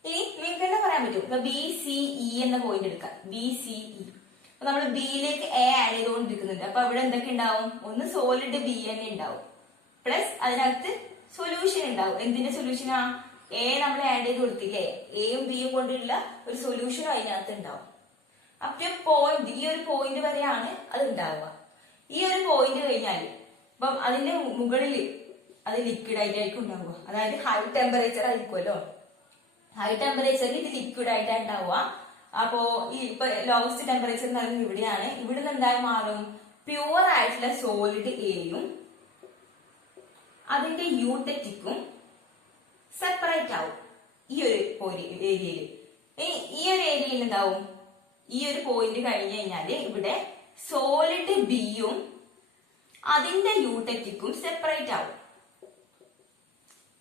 ഇനി നിങ്ങൾക്ക് തന്നെ പറയാൻ പറ്റും. ഇപ്പൊ ബി സി ഇ എന്ന പോയിന്റ് എടുക്കാം. ബി സി ഇ, അപ്പൊ നമ്മൾ ബിയിലേക്ക് എ ആഡ് ചെയ്തുകൊണ്ടിരിക്കുന്നുണ്ട്. അപ്പൊ അവിടെ എന്തൊക്കെ ഉണ്ടാവും? ഒന്ന് സോളിഡ് ബി തന്നെ ഉണ്ടാവും, പ്ലസ് അതിനകത്ത് സൊല്യൂഷൻ ഉണ്ടാവും. എന്തിന്റെ സൊല്യൂഷനാ? എ നമ്മൾ ആഡ് ചെയ്ത് കൊടുത്തില്ലേ? എയും ബിയും കൊണ്ടുള്ള ഒരു സൊല്യൂഷനും അതിനകത്ത് ഉണ്ടാവും. അപ് ടു പോയിന്റ്, ഈ ഒരു പോയിന്റ് വരെയാണ് അത് ഉണ്ടാവുക. ഈ ഒരു പോയിന്റ് കഴിഞ്ഞാൽ ഇപ്പം അതിന്റെ മുകളിൽ അത് ലിക്വിഡ് ആയിട്ടായിരിക്കും ഉണ്ടാവുക. അതായത് ഹൈ ടെമ്പറേച്ചർ ആയിരിക്കുമല്ലോ. ഹൈ ടെമ്പറേച്ചറിൽ ഇത് ലിക്വിഡ് ആയിട്ടാണ് ഉണ്ടാവുക. അപ്പോ ഈ ഇപ്പൊ ലോവസ്റ്റ് ടെമ്പറേച്ചർ എന്ന് പറയുന്നത് ഇവിടെയാണ്. ഇവിടുന്ന് എന്തായാലും മാറും? പ്യുവർ ആയിട്ടുള്ള സോളിഡ് എയും അതിന്റെ യൂട്ടറ്റിക്കും സെപ്പറേറ്റ് ആവും ഈ ഒരു ഏരിയയിൽ. ഈ ഒരു ഏരിയയിൽ എന്താവും? ഈ ഒരു പോയിന്റ് കഴിഞ്ഞു കഴിഞ്ഞാല് ഇവിടെ സോളിഡ് ബിയും അതിന്റെ യൂട്ടറ്റിക്കും സെപ്പറേറ്റ് ആവും.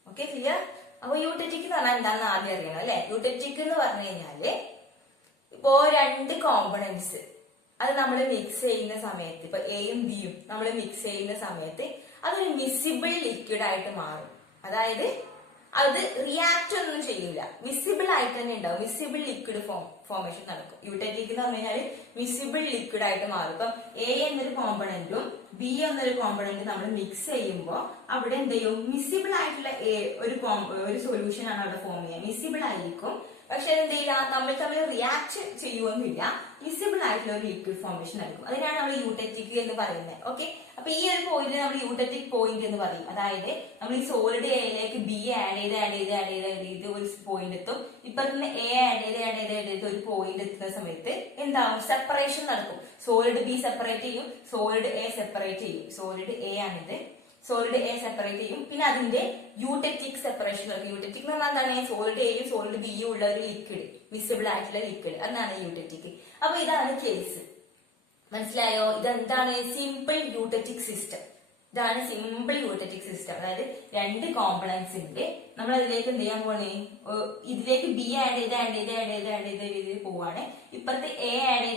Okay, clear? അപ്പൊ യൂട്ടറ്റിക് എന്ന് പറഞ്ഞാൽ എന്താണെന്ന് ആദ്യം അറിയണം അല്ലെ? യൂട്ടറ്റിക് എന്ന് പറഞ്ഞു കഴിഞ്ഞാല് ഇപ്പോ 2 കോമ്പണന്റ്സ് അത് നമ്മൾ മിക്സ് ചെയ്യുന്ന സമയത്ത്, ഇപ്പൊ എയും ബിയും നമ്മൾ മിക്സ് ചെയ്യുന്ന സമയത്ത് അതൊരു വിസിബിൾ ലിക്വിഡ് ആയിട്ട് മാറും. അതായത് അത് റിയാക്ട് ഒന്നും ചെയ്യില്ല, വിസിബിൾ ആയിട്ട് തന്നെ ഉണ്ടാവും. വിസിബിൾ ലിക്വിഡ് ഫോം ഫോർമേഷൻ നടക്കും. യൂട്ടറ്റിക് എന്ന് പറഞ്ഞു കഴിഞ്ഞാൽ മിസിബിൾ ലിക്വിഡ് ആയിട്ട് മാറും. ഇപ്പം എ എന്നൊരു കോമ്പണന്റും ബി എന്നൊരു കോമ്പണന്റും നമ്മൾ മിക്സ് ചെയ്യുമ്പോൾ അവിടെ എന്ത് ചെയ്യും, മിസിബിൾ ആയിട്ടുള്ള ഒരു സൊല്യൂഷൻ ആണ് അവിടെ ഫോം ചെയ്യുക. മിസിബിൾ ആയിരിക്കും, പക്ഷെ എന്ത് ചെയ്യില്ല, തമ്മിൽ റിയാക്ട് ചെയ്യുമൊന്നുമില്ല. വിസിബിൾ ആയിട്ടുള്ള ഒരു ലിക്വിഡ് ഫോർമേഷൻ ആയിരിക്കും. അതിനാണ് നമ്മൾ യൂട്ടറ്റിക് എന്ന് പറയുന്നത്. ഓക്കെ, അപ്പൊ ഈ ഒരു പോയിന്റ് നമ്മൾ യൂട്ടറ്റിക് പോയിന്റ് എന്ന് പറയും. അതായത് നമ്മൾ ഈ സോളിഡ് എയിലേക്ക് ബി ആഡ് ചെയ്ത് ഒരു പോയിന്റ് എത്തും. ഇപ്പുറത്തുനിന്ന് എ ആഡ് ചെയ്ത് ഒരു പോയിന്റ് എത്തുന്ന സമയത്ത് എന്താവും, സെപ്പറേഷൻ നടക്കും. സോളിഡ് ബി സെപ്പറേറ്റ് ചെയ്യും, സോളിഡ് എ സെപ്പറേറ്റ് ചെയ്യും. സോളിഡ് എ ആണിത്, സോളിഡ് എ സെപ്പറേറ്റ് ചെയ്യും. പിന്നെ അതിന്റെ യൂട്ടറ്റിക് സെപ്പറേഷൻ നടക്കും. യൂട്ടറ്റിക് എന്ന് പറഞ്ഞാൽ എന്താണ്, സോളിഡ് എയും സോളിഡ് ബിയും ഉള്ള ഒരു ലിക്വിഡ്, മിസിബിൾ ആയിട്ടുള്ള ലിക്വിഡ്, അതാണ് യൂട്ടറ്റിക്. അപ്പൊ ഇതാണ് കേസ്. മനസ്സിലായോ? ഇതെന്താണ്, സിമ്പിൾ യൂട്ടറ്റിക് സിസ്റ്റം. ഇതാണ് സിമ്പിൾ യൂട്ടറ്റിക് സിസ്റ്റം. അതായത് രണ്ട് കോമ്പണൻസ് ഉണ്ട്, നമ്മൾ അതിലേക്ക് എന്ത് ചെയ്യാൻ പോണേ, ഇതിലേക്ക് ബി ആഡ് ചെയ്ത് പോവാണ്, ഇപ്പുറത്ത് എ ആഡ്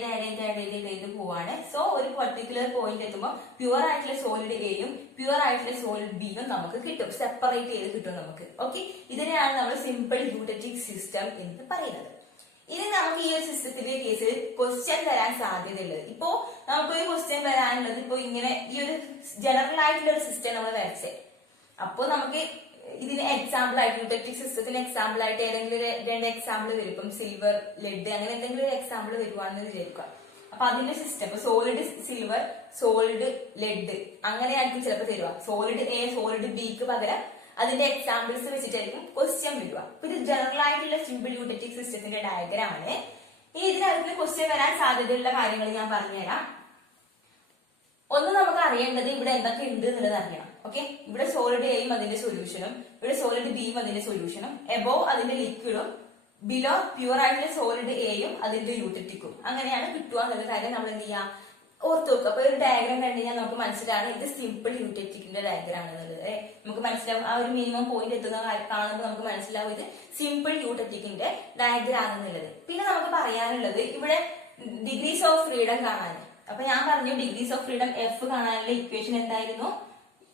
ചെയ്ത് പോവാണ്. സോ ഒരു പർട്ടിക്കുലർ പോയിന്റ് എത്തുമ്പോൾ പ്യുവർ ആയിട്ടുള്ള സോളിഡ് എയും പ്യുവർ ആയിട്ടുള്ള സോളിഡ് ബിയും നമുക്ക് കിട്ടും, സെപ്പറേറ്റ് ചെയ്ത് കിട്ടും നമുക്ക്. ഓക്കെ, ഇതിനെയാണ് നമ്മൾ സിമ്പിൾ യൂട്ടറ്റിക് സിസ്റ്റം എന്ന് പറയുന്നത്. ഇനി നമുക്ക് ഈ ഒരു സിസ്റ്റത്തിന്റെ കേസിൽ ക്വസ്റ്റ്യൻ വരാൻ സാധ്യതയുള്ളത്, ഇപ്പോ നമുക്കൊരു ക്വസ്റ്റ്യൻ വരാനുള്ളത് ഇപ്പൊ ഇങ്ങനെ ഈ ഒരു ജനറൽ ആയിട്ടുള്ള ഒരു സിസ്റ്റം നമ്മൾ വരച്ചേ. അപ്പൊ നമുക്ക് ഇതിന് എക്സാമ്പിൾ ആയിട്ട്, യൂട്ടറ്റിക് സിസ്റ്റത്തിന് എക്സാമ്പിൾ ആയിട്ട് ഏതെങ്കിലും രണ്ട് എക്സാമ്പിൾ വരും. ഇപ്പം സിൽവർ, ലെഡ്, അങ്ങനെ എന്തെങ്കിലും ഒരു എക്സാമ്പിൾ വരുവാണെന്ന് വിചാരിക്കുക. അപ്പൊ അതിന്റെ സിസ്റ്റം ഇപ്പൊ സോളിഡ് സിൽവർ, സോളിഡ് ലെഡ് അങ്ങനെയായിരിക്കും ചിലപ്പോൾ തരുക. സോളിഡ് എ സോളിഡ് ബിക്ക് പകരം അതിന്റെ എക്സാമ്പിൾസ് വെച്ചിട്ടായിരിക്കും ക്വസ്റ്റ്യൻ വരിക. അപ്പൊ ഇത് ജനറൽ ആയിട്ടുള്ള സിമ്പിൾ യൂട്ടറ്റിക് സിസ്റ്റത്തിന്റെ ഡയഗ്രാം ആണ്. ഇനി ഇതിനകത്ത് ക്വസ്റ്റ്യൻ വരാൻ സാധ്യതയുള്ള കാര്യങ്ങൾ ഞാൻ പറഞ്ഞുതരാം. ഒന്ന് നമുക്ക് അറിയേണ്ടത് ഇവിടെ എന്തൊക്കെ ഉണ്ട് എന്നുള്ളത് അറിയണം. ഓക്കെ, ഇവിടെ സോളിഡ് എയും അതിന്റെ സൊല്യൂഷനും, ഇവിടെ സോളിഡ് ബിയും അതിന്റെ സൊല്യൂഷനും, എബോവ് അതിന്റെ ലിക്വിഡും, ബിലോ പ്യുവർ ആയിട്ടുള്ള സോളിഡ് എയും അതിന്റെ യൂട്ടറ്റിക്കും. അങ്ങനെയാണ് കിട്ടുക എന്നുള്ള കാര്യം നമ്മൾ എന്ത് ചെയ്യാം, ഓർത്ത് വെക്കുക. അപ്പൊ ഒരു ഡയഗ്രാം കണ്ടു കഴിഞ്ഞാൽ നമുക്ക് മനസ്സിലാണ് ഇത് സിമ്പിൾ യൂട്ടറ്റിക്കിന്റെ ഡയഗ്രാം എന്നുള്ളത്. നമുക്ക് മനസ്സിലാവും, ആ ഒരു മിനിമം പോയിന്റ് എത്തുന്ന കാണുമ്പോൾ നമുക്ക് മനസ്സിലാവും ഇത് സിമ്പിൾ യൂട്ടറ്റിക്കിന്റെ ഡയഗ്രാം എന്നുള്ളത്. പിന്നെ നമുക്ക് പറയാനുള്ളത് ഇവിടെ ഡിഗ്രീസ് ഓഫ് ഫ്രീഡം കാണാൻ. അപ്പൊ ഞാൻ പറഞ്ഞു ഡിഗ്രീസ് ഓഫ് ഫ്രീഡം എഫ് കാണാനുള്ള ഇക്വേഷൻ എന്തായിരുന്നു,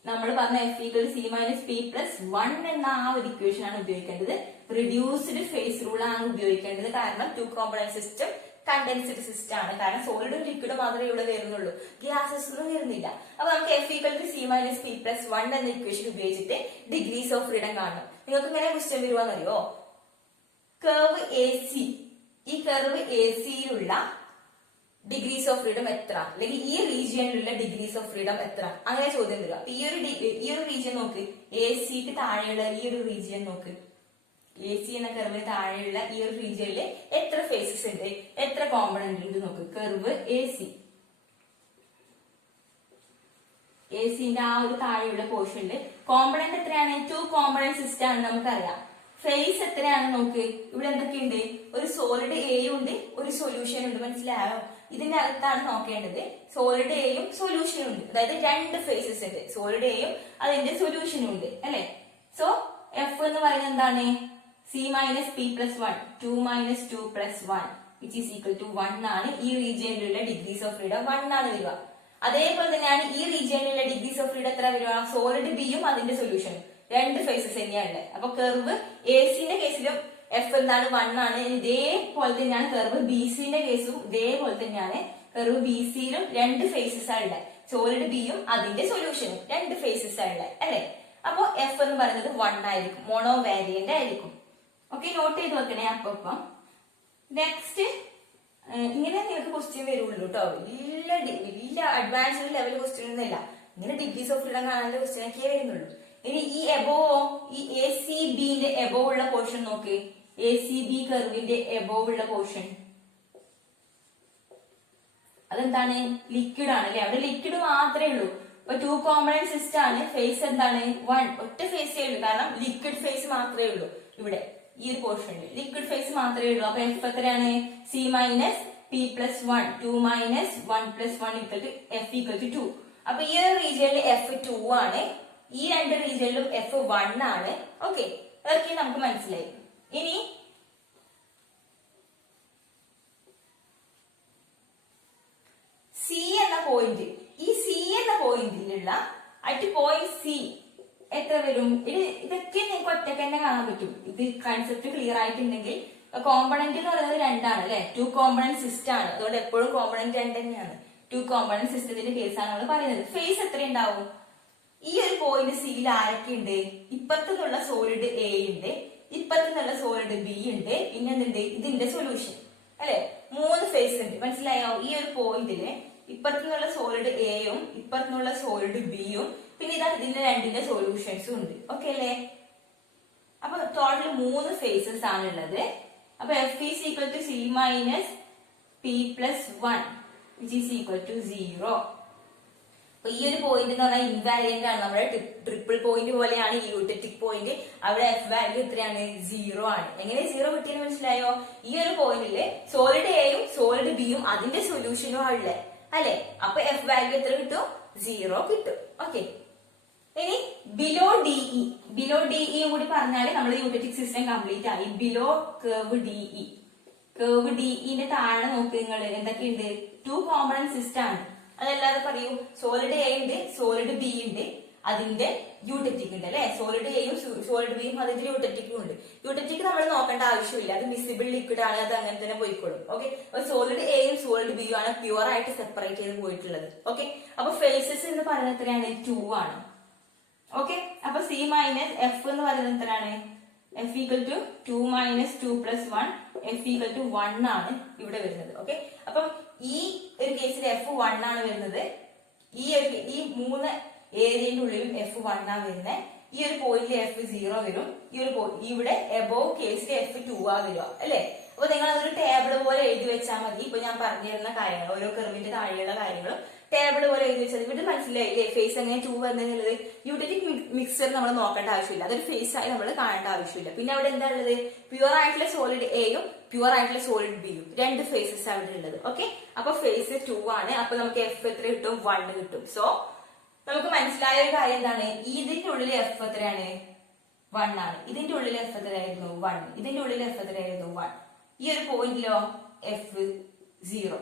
നമ്മൾ പറഞ്ഞ F equal C minus P plus 1 എന്ന ആ ഒരു ഇക്വേഷൻ ആണ് ഉപയോഗിക്കേണ്ടത്. റിഡ്യൂസ്ഡ് ഫേസ് റൂൾ ആണ് ഉപയോഗിക്കേണ്ടത്. കാരണം two component system condensed system ആണ്. കാരണം സോളിഡും ലിക്വിഡും മാത്രമേ ഇവിടെ വരുന്നുള്ളൂ, ഗ്യാസസ് ഒന്നും വരുന്നില്ല. അപ്പൊ നമുക്ക് F equal to C minus P plus 1 എന്ന ഇക്വേഷൻ ഉപയോഗിച്ചിട്ട് ഡിഗ്രീസ് ഓഫ് ഫ്രീഡം കാണണം. നിങ്ങൾക്ക് ഇങ്ങനെ ക്വസ്റ്റ്യൻ വരുവാന്നറിയോ, കർവ് എ സി, ഈ കർവ് എ സിയിലുള്ള ഡിഗ്രീസ് ഓഫ് ഫ്രീഡം എത്ര, അല്ലെങ്കിൽ ഈ റീജിയനിലുള്ള ഡിഗ്രീസ് ഓഫ് ഫ്രീഡം എത്ര, അങ്ങനെ ചോദ്യം തരിക. ഈ ഒരു റീജിയൻ നോക്ക്, എ സിക്ക് താഴെയുള്ള ഈ ഒരു റീജിയൻ നോക്ക്, എ സി എന്ന കർവിന് താഴെയുള്ള ഈ ഒരു റീജിയനിൽ എത്ര ഫേസസ് ഉണ്ട്, എത്ര കോമ്പണന്റ് ഉണ്ട് നോക്ക്. കർവ് എ സിന്റെ ആ ഒരു താഴെയുള്ള പോർഷനിൽ കോമ്പണന്റ് എത്രയാണ്, 2 കോമ്പണന്റ് സിസ്റ്റം ആണ് നമുക്കറിയാം. ഫേസ് എത്രയാണ് നോക്ക്, ഇവിടെ എന്തൊക്കെയുണ്ട്, ഒരു സോളിഡ് എയും ഉണ്ട്, ഒരു സൊല്യൂഷൻ ഉണ്ട്. മനസ്സിലായോ? ഇതിന്റെ അകത്താണ് നോക്കേണ്ടത്. സോളിഡ് എയും സൊല്യൂഷനും ഉണ്ട്, അതായത് 2 ഫേസസ് ഉണ്ട്, സോളിഡ് എയും അതിന്റെ സൊല്യൂഷനും ഉണ്ട് അല്ലെ. സോ എഫ് എന്ന് പറയുന്നത് എന്താണ്, C minus P plus 1, 2 minus 2 plus 1 which is equal to 1 ആണ്. ഈ റീജിയനിലുള്ള ഡിഗ്രീസ് ഓഫ് ഫ്രീഡം 1 ആണ് വരിക. അതേപോലെ തന്നെയാണ് ഈ റീജിയനിലുള്ള ഡിഗ്രീസ് ഓഫ് ഫ്രീഡം എത്ര വരിക, സോളിഡ് ബിയും അതിന്റെ സൊല്യൂഷനും 2 ഫേസസ് തന്നെയാണ്. അപ്പൊ കർവ് എ സിന്റെ കേസിലും എഫ് എന്താണ് 1 ആണ്. ഇതേപോലെ തന്നെയാണ് കർവ് ബി സിന്റെ കേസും ഇതേപോലെ തന്നെയാണ്. കർവ് ബി സിയിലും 2 ഫേസസ് ആണ്, സോളിഡ് ബിയും അതിന്റെ സൊല്യൂഷനും 2 ഫേസസ് ആണ് അല്ലെ. അപ്പൊ എഫ് എന്ന് പറയുന്നത് 1 ആയിരിക്കും, മോണോ വാരിയന്റ് ആയിരിക്കും. ഓക്കെ, നോട്ട് ചെയ്ത് വെക്കണേ. അപ്പം നെക്സ്റ്റ് ഇങ്ങനെ നിങ്ങൾക്ക് ക്വസ്റ്റ്യൻ വരുള്ളൂ കേട്ടോ, വലിയ അഡ്വാൻസ്ഡ് ലെവൽ ക്വസ്റ്റ്യൻ ഒന്നുമില്ല. ഇങ്ങനെ ഡിഗ്രീസ് ഓഫ് ഫ്രീഡം കാണാനുള്ള ക്വസ്റ്റ്യൻ ഒക്കെ വരുന്നുള്ളൂ. ഇനി ഈ എബോവ്, ഈ എ സി ബിന്റെ എബോവ് ഉള്ള പോർഷൻ നോക്ക്, എ സി ബി കർവിന്റെ എബോവ് ഉള്ള പോർഷൻ അതെന്താണ്, ലിക്വിഡ് ആണ് അല്ലെ. അവിടെ ലിക്വിഡ് മാത്രമേ ഉള്ളൂ. ഇപ്പൊ 2 കോമ്പണന്റ് സിസ്റ്റം ആണ്. ഫേസ് എന്താണ്, 1, ഒറ്റ ഫേസേ ഉള്ളൂ. കാരണം ലിക്വിഡ് ഫേസ് മാത്രമേ ഉള്ളൂ ഇവിടെ ഈ ഒരു പോർഷനിൽ, ലിക്വിഡ് ഫേസ് മാത്രമേ ഉള്ളൂ. അപ്പൊ എഫ് എത്രയാണ്, C minus P plus 1, 2 minus 1 plus 1 equal to F equal to 2. അപ്പൊ ഈ ഒരു റീജിയനിൽ എഫ് 2 ആണ്, ഈ 2 റീജിയനിലും എഫ് 1 ആണ്. ഓക്കെ, അതൊക്കെ നമുക്ക് മനസ്സിലായി. ഇനി സി എന്ന പോയിന്റ്, ഈ സി എന്ന പോയിന്റിലുള്ള അറ്റ് പോയിന്റ് സി എത്ര വരും, ഇതൊക്കെ നിങ്ങൾക്ക് ഒറ്റയ്ക്ക് തന്നെ കാണാൻ പറ്റും. ഇത് കൺസെപ്റ്റ് ക്ലിയർ ആയിട്ടുണ്ടെങ്കിൽ കോമ്പണന്റ് എന്ന് പറയുന്നത് രണ്ടാണ് അല്ലെ, 2 കോമ്പണന്റ് സിസ്റ്റം ആണ്. അതുകൊണ്ട് എപ്പോഴും കോമ്പണന്റ് രണ്ട് തന്നെയാണ്. 2 കോമ്പണന്റ് സിസ്റ്റത്തിന്റെ കേസാണ് നമ്മൾ പറയുന്നത്. ഫേസ് എത്ര ഉണ്ടാവും? ഈ ഒരു പോയിന്റ് സിയിൽ ആരൊക്കെ ഉണ്ട്? ഇപ്പുറത്തുനിന്നുള്ള സോളിഡ് എ ഉണ്ട്, ഇപ്പുറത്തുനിന്നുള്ള സോളിഡ് ബി ഉണ്ട്, പിന്നെ എന്തുണ്ട്? ഇതിന്റെ സൊല്യൂഷൻ അല്ലെ. 3 ഫേസ് ഉണ്ട്. മനസ്സിലായോ? ഈ ഒരു പോയിന്റില് ഇപ്പുറത്തുനിന്നുള്ള സോളിഡ് എയും ഇപ്പുറത്തുനിന്നുള്ള സോളിഡ് ബിയും പിന്നെ ഇതാ ഇതിന്റെ രണ്ടിന്റെ സൊല്യൂഷൻസും ഉണ്ട്. ഓക്കെ അല്ലേ? അപ്പൊ ടോട്ടൽ 3 ഫേസസ് ആണുള്ളത്. അപ്പൊ F is equal to C minus P plus 1 which is equal to 0. അപ്പൊ ഈ ഒരു പോയിന്റ് എന്ന് പറഞ്ഞാൽ ഇൻവാലിയന്റ് ആണ്. നമ്മുടെ ട്രിപ്പിൾ പോയിന്റ് പോലെയാണ് ഈ യൂട്ടറ്റിക് പോയിന്റ്. അവിടെ എഫ് വാല്യൂ എത്രയാണ്? 0 ആണ്. എങ്ങനെ 0 കിട്ടിയെന്ന് മനസ്സിലായോ? ഈ ഒരു പോയിന്റില് സോളിഡ് എയും സോളിഡ് ബിയും അതിന്റെ സൊല്യൂഷനും ആണല്ലേ അല്ലെ. അപ്പൊ എഫ് വാല്യൂ എത്ര കിട്ടും? 0 കിട്ടും. ഓക്കെ. ഇനി ബിലോ ഡിഇ, ബിലോ ഡിഇയും കൂടി പറഞ്ഞാല് നമ്മുടെ യൂട്ടറ്റിക് സിസ്റ്റം കംപ്ലീറ്റ് ആയി. ബിലോ കർവ് ഡിഇ, കർവ് ഡിഇന്റെ താഴെ നോക്ക് നിങ്ങൾ എന്തൊക്കെയുണ്ട്? 2 കോമ്പണന്റ് സിസ്റ്റം ആണ്. അതല്ലാതെ പറയൂ, സോളിഡ് എ ഉണ്ട്, സോളിഡ് ബി ഉണ്ട്, അതിന്റെ യൂട്ടറ്റിക് ഉണ്ട് അല്ലെ. സോളിഡ് എയും സോളിഡ് ബിയും അതിന്റെ യൂട്ടറ്റിക്കും ഉണ്ട്. യൂട്ടറ്റിക് നമ്മൾ നോക്കേണ്ട ആവശ്യമില്ല, അത് മിസിബിൾ ലിക്വിഡ് ആണ്, അത് അങ്ങനെ തന്നെ പോയിക്കോളും. ഓക്കെ. അപ്പൊ സോളിഡ് എയും സോളിഡ് ബിയും ആണ് പ്യുവർ ആയിട്ട് സെപ്പറേറ്റ് ചെയ്ത് പോയിട്ടുള്ളത്. ഓക്കെ. അപ്പൊ ഫേസസ് എന്ന് പറയുന്നത് എത്രയാണ്? 2 ആണ്. ഓക്കെ. അപ്പൊ സി മൈനസ് എഫ് എന്ന് പറയുന്നത് എത്രയാണ്? F equal to 2 minus 2 plus 1 F equal to 1 ആണ് ഇവിടെ വരുന്നത്. ഓക്കെ. അപ്പം ഈ ഒരു കേസിൽ എഫ് 1 ആണ് വരുന്നത്. ഈ 3 ഏരിയന്റെ ഉള്ളിലും എഫ് 1 ആണ് വരുന്നത്. ഈ ഒരു പോയിന്റിൽ എഫ് 0 വരും. ഈ ഒരു ഇവിടെ എബോവ് കേസിൽ എഫ് 2 ആ വരിക അല്ലെ. അപ്പൊ നിങ്ങൾ അതൊരു ടേബിൾ പോലെ എഴുതി വെച്ചാൽ മതി. ഇപ്പൊ ഞാൻ പറഞ്ഞു തരുന്ന കാര്യങ്ങൾ, ഓരോ കർവിന്റെ താഴെയുള്ള കാര്യങ്ങളും ടേബിൾ പോലെ എഴുതി വെച്ചാൽ ഇവിടെ മനസ്സിലായില്ലേ ഫേസ് എങ്ങനെ 2 വരുന്നത്. യൂട്ടറ്റിക് മിക്സർ നമ്മൾ നോക്കേണ്ട ആവശ്യമില്ല, അതൊരു ഫേസ് ആയി നമ്മൾ കാണേണ്ട ആവശ്യമില്ല. പിന്നെ അവിടെ എന്താ ഉള്ളത്? പ്യുവർ ആയിട്ടുള്ള സോളിഡ് എയും പ്യുവർ ആയിട്ടുള്ള സോളിഡ് ബിയും 2 ഫേസസ് അവിടെ ഉള്ളത്. ഓക്കെ. അപ്പൊ ഫേസ് 2 ആണ്. അപ്പൊ നമുക്ക് എഫ് എത്ര കിട്ടും? 1 കിട്ടും. സോ നമുക്ക് മനസ്സിലായ ഒരു കാര്യം എന്താണ്? ഇതിന്റെ ഉള്ളിൽ എഫ് എത്രയാണ്? 1 ആണ്. ഇതിന്റെ ഉള്ളിൽ എഫ് എത്രയായിരുന്നു? 1. ഇതിന്റെ ഉള്ളിൽ എഫ് എത്രയായിരുന്നു? 1. ഈ ഒരു പോയിന്റിലോ എഫ് 0.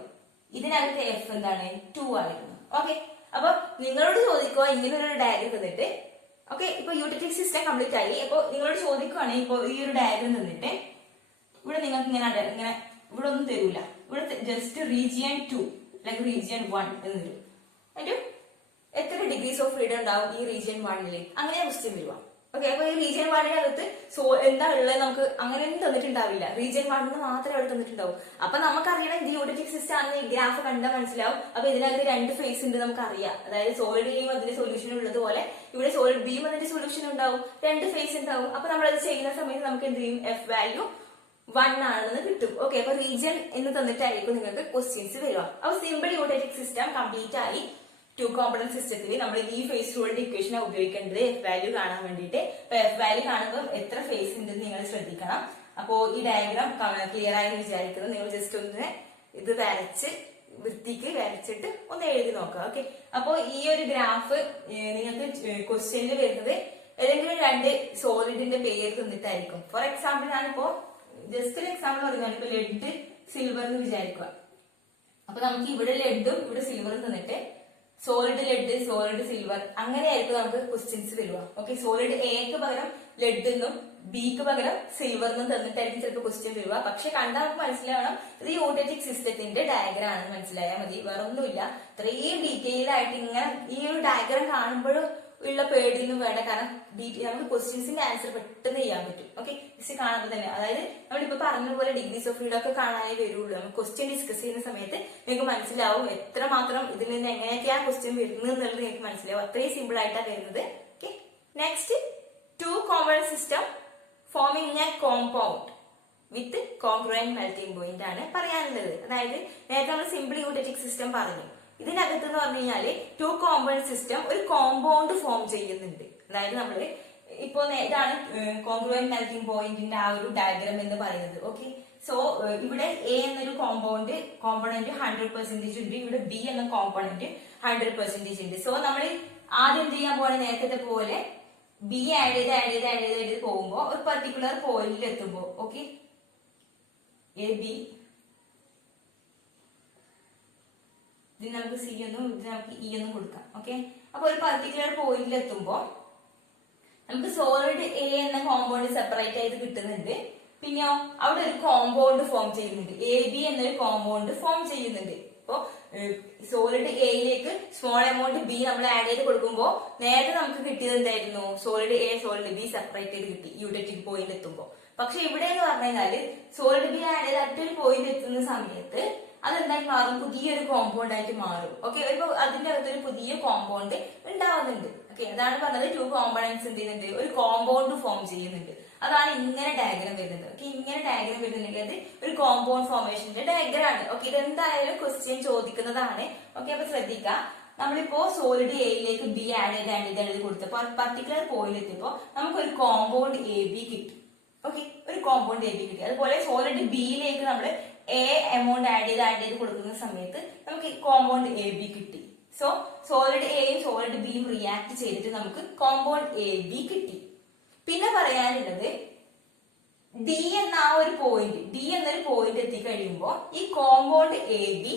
ഇതിനകത്ത് എഫ് എന്താണ്? 2 ആയിരുന്നു. ഓക്കെ. അപ്പൊ നിങ്ങളോട് ചോദിക്കുക ഇങ്ങനെ ഒരു ഡയഗ്രം തന്നിട്ട്, ഓക്കെ, ഇപ്പൊ യൂട്ടറ്റിക് സിസ്റ്റം കംപ്ലീറ്റ് ആയി. അപ്പൊ നിങ്ങളോട് ചോദിക്കുവാണെങ്കിൽ ഇപ്പൊ ഈ ഒരു ഡയഗ്രം തന്നിട്ട് ഇവിടെ നിങ്ങൾക്ക് ഇങ്ങനെ ഇവിടെ ഒന്നും തരൂല, ഇവിടെ ജസ്റ്റ് റീജിയൻ 2 അല്ലെങ്കിൽ റീജിയൻ 1 എന്ന് തരും. എന്നിട്ട് എത്ര ഡിഗ്രീസ് ഓഫ് ഫ്രീഡം ഉണ്ടാവും ഈ റീജിയൻ 1 അങ്ങനെ ക്വസ്റ്റ്യൻ വരുവാ. ഓക്കെ. അപ്പൊ ഈ റീജിയൻ 1 എന്താ ഉള്ളത് നമുക്ക് അങ്ങനെയൊന്നും തന്നിട്ടുണ്ടാവില്ല. റീജിയൻ 1 മാത്രമേ അവിടെ തന്നിട്ടുണ്ടാവും. അപ്പൊ നമുക്കറിയണം ഇത് യൂട്ടറ്റിക് സിസ്റ്റം ആണെന്ന് ഈ ഗ്രാഫ് കണ്ടാൽ മനസ്സിലാവും. അപ്പൊ ഇതിനകത്ത് 2 ഫേസ് ഉണ്ട് നമുക്ക് അറിയാം. അതായത് സോളിഡ് എയും അതിന്റെ സൊല്യൂഷൻ ഉള്ളതുപോലെ ഇവിടെ സോളിഡ് ബിയും അതിന്റെ സൊല്യൂഷൻ ഉണ്ടാവും. 2 ഫേസ് ഉണ്ടാവും. അപ്പൊ നമ്മളത് ചെയ്യുന്ന സമയത്ത് നമുക്ക് എന്ത് ചെയ്യും? എഫ് വാല്യൂ 1 ആണെന്ന് കിട്ടും. ഓക്കെ. അപ്പൊ റീജിയൻ എന്ന് തന്നിട്ടായിരിക്കും നിങ്ങൾക്ക് ക്വസ്റ്റ്യൻസ് വരിക. അപ്പൊ സിമ്പിൾ യൂട്ടറ്റിക് സിസ്റ്റം കംപ്ലീറ്റ് ആയി. 2 കോമ്പണന്റ് സിസ്റ്റത്തിൽ നമ്മൾ ഈ ഫേസ് റൂളിന്റെ ഇക്വേഷൻ ഉപയോഗിക്കേണ്ടത് എഫ് വാല്യൂ കാണാൻ വേണ്ടിയിട്ട്. അപ്പൊ എഫ് വാല്യൂ കാണുമ്പോൾ എത്ര ഫേസ് ഉണ്ടെന്ന് നിങ്ങൾ ശ്രദ്ധിക്കണം. അപ്പോ ഈ ഡയഗ്രാം ക്ലിയർ ആയി വിചാരിക്കുന്നത്. നിങ്ങൾ ജസ്റ്റ് ഒന്ന് ഇത് വൃത്തിക്ക് വരച്ചിട്ട് ഒന്ന് എഴുതി നോക്കുക. ഓക്കെ. അപ്പോ ഈ ഒരു ഗ്രാഫ് നിങ്ങൾക്ക് ക്വസ്റ്റ്യനിൽ വരുന്നത് ഏതെങ്കിലും 2 സോളിഡിന്റെ പേര് തന്നിട്ടായിരിക്കും. ഫോർ എക്സാമ്പിൾ ഞാനിപ്പോ ജസ്റ്റ് ഒരു എക്സാമ്പിൾ പറയുകയാണ്. ഇപ്പൊ ലെഡ് സിൽവർ എന്ന് വിചാരിക്കുക. അപ്പൊ നമുക്ക് ഇവിടെ ലെഡും ഇവിടെ സിൽവറും തന്നിട്ട് സോളിഡ് ലെഡ് സോളിഡ് സിൽവർ അങ്ങനെയായിരിക്കും നമുക്ക് ക്വസ്റ്റ്യൻസ് വരിക. ഓക്കെ. സോളിഡ് എക്ക് പകരം ലെഡ് എന്നും ബിക്ക് പകരം സിൽവർ എന്നും തന്നിട്ടായിരിക്കും ചിലപ്പോൾ ക്വസ്റ്റ്യൻ വരിക. പക്ഷെ കണ്ടാൽ നമുക്ക് മനസ്സിലാവണം ഇത് യൂട്ടറ്റിക് സിസ്റ്റത്തിന്റെ ഡയഗ്രാം ആണെന്ന് മനസ്സിലായാൽ മതി. വേറെ ഒന്നുമില്ല. ഇത്രയും ഡീറ്റെയിൽ ആയിട്ട് ഇങ്ങനെ ഈ ഒരു ഡയഗ്രാം കാണുമ്പോഴും ഉള്ള പേടിയൊന്നും വേണ്ട. കാരണം നമുക്ക് ക്വസ്റ്റ്യൻസിന്റെ ആൻസർ പെട്ടെന്ന് ചെയ്യാൻ പറ്റും. ഓക്കെ. ജസ്റ്റ് കാണുമ്പോൾ തന്നെ, അതായത് നമ്മളിപ്പോ പറഞ്ഞ പോലെ ഡിഗ്രീസ് ഓഫ് ഫ്രീഡം ഒക്കെ കാണാനേ വരുള്ളൂ. നമുക്ക് ക്വസ്റ്റ്യൻ ഡിസ്കസ് ചെയ്യുന്ന സമയത്ത് നിങ്ങൾക്ക് മനസ്സിലാവും എത്രമാത്രം ഇതിൽ നിന്ന് എങ്ങനെയൊക്കെയാ ക്വസ്റ്റ്യൻ വരുന്നത് എന്നുള്ളത് നിങ്ങൾക്ക് മനസ്സിലാവും. അത്രയും സിമ്പിൾ ആയിട്ടാണ് വരുന്നത്. Okay. Next 2 component system foaming A compound with congruent melting point ആണ് പറയാനുള്ളത്. അതായത് നേരത്തെ നമ്മൾ സിമ്പിൾ യൂട്ടറ്റിക് സിസ്റ്റം പറഞ്ഞു. ഇതിനകത്ത് എന്ന് പറഞ്ഞു കഴിഞ്ഞാല് 2 കോമ്പണന്റ് സിസ്റ്റം ഒരു കോമ്പൗണ്ട് ഫോം ചെയ്യുന്നുണ്ട്. അതായത് നമ്മള് ഇപ്പോ ഇതാണ് കോൺഗ്രുവന്റ് മെൽറ്റിംഗ് പോയിന്റിന്റെ ആ ഒരു ഡയഗ്രാം എന്ന് പറയുന്നത്. ഓക്കെ. സോ ഇവിടെ എ എന്നൊരു കോമ്പണന്റ് 100% ഉണ്ട്. ഇവിടെ ബി എന്ന കോമ്പണന്റ് 100% ഉണ്ട്. സോ നമ്മൾ ആദ്യം എന്ത് ചെയ്യാൻ പോവാണ്? നേരത്തെ പോലെ ബി ആഡ് ചെയ്ത് പോകുമ്പോ ഒരു പർട്ടിക്കുലർ പോയിന്റിൽ എത്തുമ്പോ, ഓക്കെ, എ ബി ഇതിന് നമുക്ക് സി എന്നും ഇത് നമുക്ക് ഇ എന്നും കൊടുക്കാം. ഓക്കെ. അപ്പൊ ഒരു പർട്ടിക്കുലർ പോയിന്റിൽ എത്തുമ്പോ നമുക്ക് സോളിഡ് എ എന്ന കോമ്പൗണ്ട് സെപ്പറേറ്റ് ആയിട്ട് കിട്ടുന്നുണ്ട്. പിന്നെയോ അവിടെ ഒരു കോമ്പൗണ്ട് ഫോം ചെയ്യുന്നുണ്ട്, എ ബി എന്നൊരു കോമ്പൗണ്ട് ഫോം ചെയ്യുന്നുണ്ട്. അപ്പോ സോളിഡ് എയിലേക്ക് സ്മോൾ എമൗണ്ട് ബി നമ്മൾ ആഡ് ചെയ്ത് കൊടുക്കുമ്പോൾ നേരത്തെ നമുക്ക് കിട്ടിയത് എന്തായിരുന്നു, solid A solid B separate ചെയ്ത് കിട്ടി യൂട്ടറ്റിക് പോയിന്റ് എത്തുമ്പോൾ. പക്ഷെ ഇവിടെ എന്ന് പറഞ്ഞു കഴിഞ്ഞാല് സോളിഡ് ബി ആഡ് ചെയ്ത് മറ്റൊരു പോയിന്റ് എത്തുന്ന സമയത്ത് അതെന്തായി മാറും, പുതിയൊരു കോമ്പൗണ്ട് ആയിട്ട് മാറും. ഓക്കെ, ഇപ്പൊ അതിന്റെ അകത്തൊരു പുതിയ കോമ്പൗണ്ട് ഉണ്ടാവുന്നുണ്ട്. ഓക്കെ, അതാണ് പറഞ്ഞത് ടു കോമ്പണൻസ് എന്ത് ചെയ്യുന്നുണ്ട്, ഒരു കോമ്പൗണ്ട് ഫോം ചെയ്യുന്നുണ്ട്. അതാണ് ഇങ്ങനെ ഡയഗ്രാം വരുന്നത്. ഓക്കെ, ഇങ്ങനെ ഡയഗ്രാം വരുന്നുണ്ടെങ്കിൽ അത് ഒരു കോമ്പൗണ്ട് ഫോർമേഷന്റെ ഡയഗ്രാം ആണ്. ഓക്കെ, ഇതെന്തായാലും ക്വസ്റ്റ്യൻ ചോദിക്കുന്നതാണ്. ഓക്കെ, അപ്പൊ ശ്രദ്ധിക്കുക, നമ്മളിപ്പോ സോളിഡ് എയിലേക്ക് ബി ആഡ് ചെയ്ത് കൊടുത്തപ്പോ പർട്ടിക്കുലർ പോയിന്റ് എത്തിയപ്പോ നമുക്കൊരു കോമ്പൗണ്ട് എ ബി കിട്ടി. ഓക്കെ, ഒരു കോമ്പൗണ്ട് എ ബി കിട്ടി. അതുപോലെ സോളിഡ് ബിയിലേക്ക് നമ്മൾ എ എമൗണ്ട് ആഡ് ചെയ്ത് കൊടുക്കുന്ന സമയത്ത് നമുക്ക് കോമ്പൗണ്ട് എ ബി കിട്ടി. സോ സോളിഡ് എയും സോളിഡ് ബിയും റിയാക്ട് ചെയ്തിട്ട് നമുക്ക് കോമ്പൗണ്ട് എ ബി കിട്ടി. പിന്നെ പറയാനുള്ളത് ഡി എന്ന ആ ഒരു പോയിന്റ്, ഡി എന്നൊരു പോയിന്റ് എത്തിക്കഴിയുമ്പോൾ ഈ കോമ്പൗണ്ട് എ ബി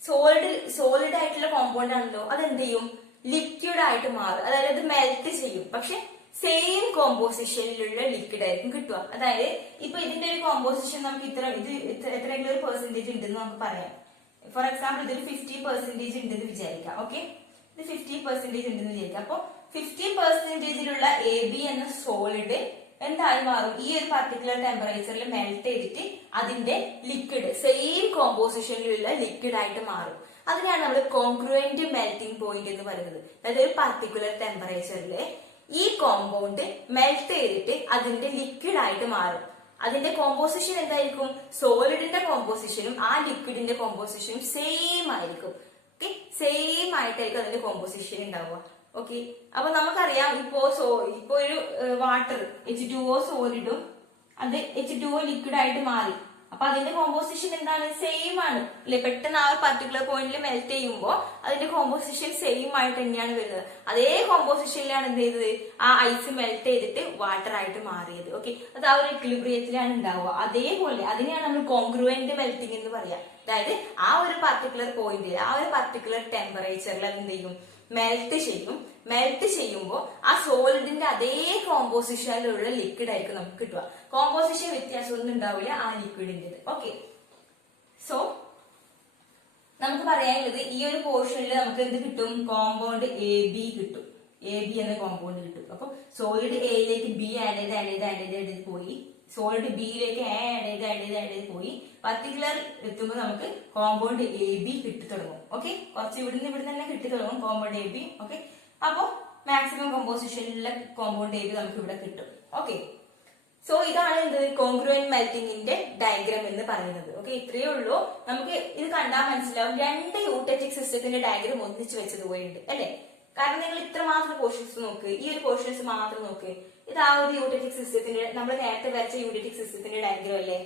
സോളിഡ് ആയിട്ടുള്ള കോമ്പൗണ്ട് ആണല്ലോ, അതെന്ത് ചെയ്യും, ലിക്വിഡ് ആയിട്ട് മാറും. അതായത് അത് മെൽറ്റ് ചെയ്യും. പക്ഷെ സെയിം കോമ്പോസിഷനിലുള്ള ലിക്വിഡ് ആയിരിക്കും കിട്ടുക. അതായത് ഇപ്പൊ ഇതിന്റെ ഒരു കോമ്പോസിഷൻ നമുക്ക് എത്രയെങ്കിലും ഒരു പെർസെന്റേജ് ഉണ്ടെന്ന് നമുക്ക് പറയാം. ഫോർ എക്സാമ്പിൾ ഇതൊരു 50% ഉണ്ടെന്ന് വിചാരിക്കാം. ഓക്കെ, ഇത് 50% ഉണ്ടെന്ന് വിചാരിക്കാം. അപ്പൊ 50%ലുള്ള എ ബി എന്ന സോളിഡ് എന്തായി മാറും, ഈ ഒരു പർട്ടിക്കുലർ ടെമ്പറേച്ചറിൽ മെൽറ്റ് ചെയ്തിട്ട് അതിന്റെ ലിക്വിഡ് സെയിം കോമ്പോസിഷനിലുള്ള ലിക്വിഡ് ആയിട്ട് മാറും. അതിനാണ് നമ്മൾ കോൺഗ്രുവന്റ് മെൽറ്റിംഗ് പോയിന്റ് എന്ന് പറയുന്നത്. അതായത് ഒരു പർട്ടിക്കുലർ ടെമ്പറേച്ചറിൽ ഈ കോമ്പൗണ്ട് മെൽറ്റ് ചെയ്തിട്ട് അതിന്റെ ലിക്വിഡ് ആയിട്ട് മാറും. അതിന്റെ കോമ്പോസിഷൻ എന്തായിരിക്കും, സോളിഡിന്റെ കോമ്പോസിഷനും ആ ലിക്വിഡിന്റെ കോമ്പോസിഷനും സെയിം ആയിരിക്കും. ഓക്കെ, സെയിം ആയിട്ടായിരിക്കും അതിന്റെ കോമ്പോസിഷൻ ഉണ്ടാവുക. ഓക്കെ, അപ്പൊ നമുക്കറിയാം ഇപ്പോ ഒരു വാട്ടർ H2O സോളിഡും അത് H2O ലിക്വിഡ് ആയിട്ട് മാറി. അപ്പൊ അതിന്റെ കോമ്പോസിഷൻ എന്താണ്, സെയിം ആണ് അല്ലെ. പെട്ടെന്ന് ആ പർട്ടിക്കുലർ പോയിന്റിൽ മെൽറ്റ് ചെയ്യുമ്പോൾ അതിന്റെ കോമ്പോസിഷൻ സെയിം ആയിട്ട് തന്നെയാണ് വരുന്നത്. അതേ കോമ്പോസിഷനിലാണ് എന്ത് ചെയ്തത്, ആ ഐസ് മെൽറ്റ് ചെയ്തിട്ട് വാട്ടർ ആയിട്ട് മാറിയത്. ഓക്കെ, അത് ആ ഒരു ഇക്വിലിബ്രിയത്തിലാണ് ഉണ്ടാവുക. അതേപോലെ അതിനെയാണ് നമ്മൾ കോൺഗ്രുവന്റ് മെൽറ്റിംഗ് എന്ന് പറയാം. അതായത് ആ ഒരു പർട്ടിക്കുലർ പോയിന്റിൽ ആ ഒരു പർട്ടിക്കുലർ ടെമ്പറേച്ചറിൽ അത് എന്ത് ചെയ്യും, മെൽറ്റ് ചെയ്യും. മെൽറ്റ് ചെയ്യുമ്പോൾ ആ സോളിഡിന്റെ അതേ കോമ്പോസിഷനിലുള്ള ലിക്വിഡ് ആയിരിക്കും നമുക്ക് കിട്ടുക. കോമ്പോസിഷൻ വ്യത്യാസമൊന്നും ഉണ്ടാവില്ല ആ ലിക്വിഡിന്റെ. ഓക്കെ, സോ നമുക്ക് പറയാനുള്ളത് ഈ ഒരു പോർഷനിൽ നമുക്ക് എന്ത് കിട്ടും, കോമ്പൗണ്ട് എ ബി കിട്ടും. എ ബി എന്ന കോമ്പൗണ്ട് കിട്ടും. അപ്പൊ സോളിഡ് എയിലേക്ക് ബി ആഡ് ചെയ്ത് പോയി, സോളിഡ് ബിയിലേക്ക് ആഡ് ചെയ്ത് പോയി, പർട്ടിക്കുലർ എത്തുമ്പോൾ നമുക്ക് കോമ്പൗണ്ട് എ ബി കിട്ടി തുടങ്ങും. ഓക്കെ, കുറച്ച് ഇവിടെ തന്നെ കിട്ടി തുടങ്ങും കോമ്പൗണ്ട് എ ബി. ഓക്കെ, അപ്പോ മാക്സിമം കോമ്പോസിഷനിലുള്ള കോമ്പൗണ്ട് എ ബി നമുക്ക് ഇവിടെ കിട്ടും. ഓക്കെ, സോ ഇതാണ് എന്ത്, കോൺഗ്രുവന്റ് മെൽറ്റിംഗിന്റെ ഡയഗ്രാം എന്ന് പറയുന്നത്. ഓക്കെ, ഇത്രയേ ഉള്ളൂ. നമുക്ക് ഇത് കണ്ടാൽ മനസ്സിലാവും രണ്ട് യൂട്ടറ്റിക് സിസ്റ്റത്തിന്റെ ഡയഗ്രാം ഒന്നിച്ച് വെച്ചതുപോലെയുണ്ട് അല്ലെ. കാരണം നിങ്ങൾ ഇത്ര മാത്രം പോർഷൻസ് നോക്ക്, ഈ ഒരു പോർഷൻസ് മാത്രം നോക്ക്. ഇത് ആ ഒരു യൂട്ടറ്റിക് സിസ്റ്റത്തിന്റെ നമ്മൾ നേരത്തെ വരച്ച യൂട്ടറ്റിക് സിസ്റ്റത്തിന്റെ ഡയഗ്രാം അല്ലേ.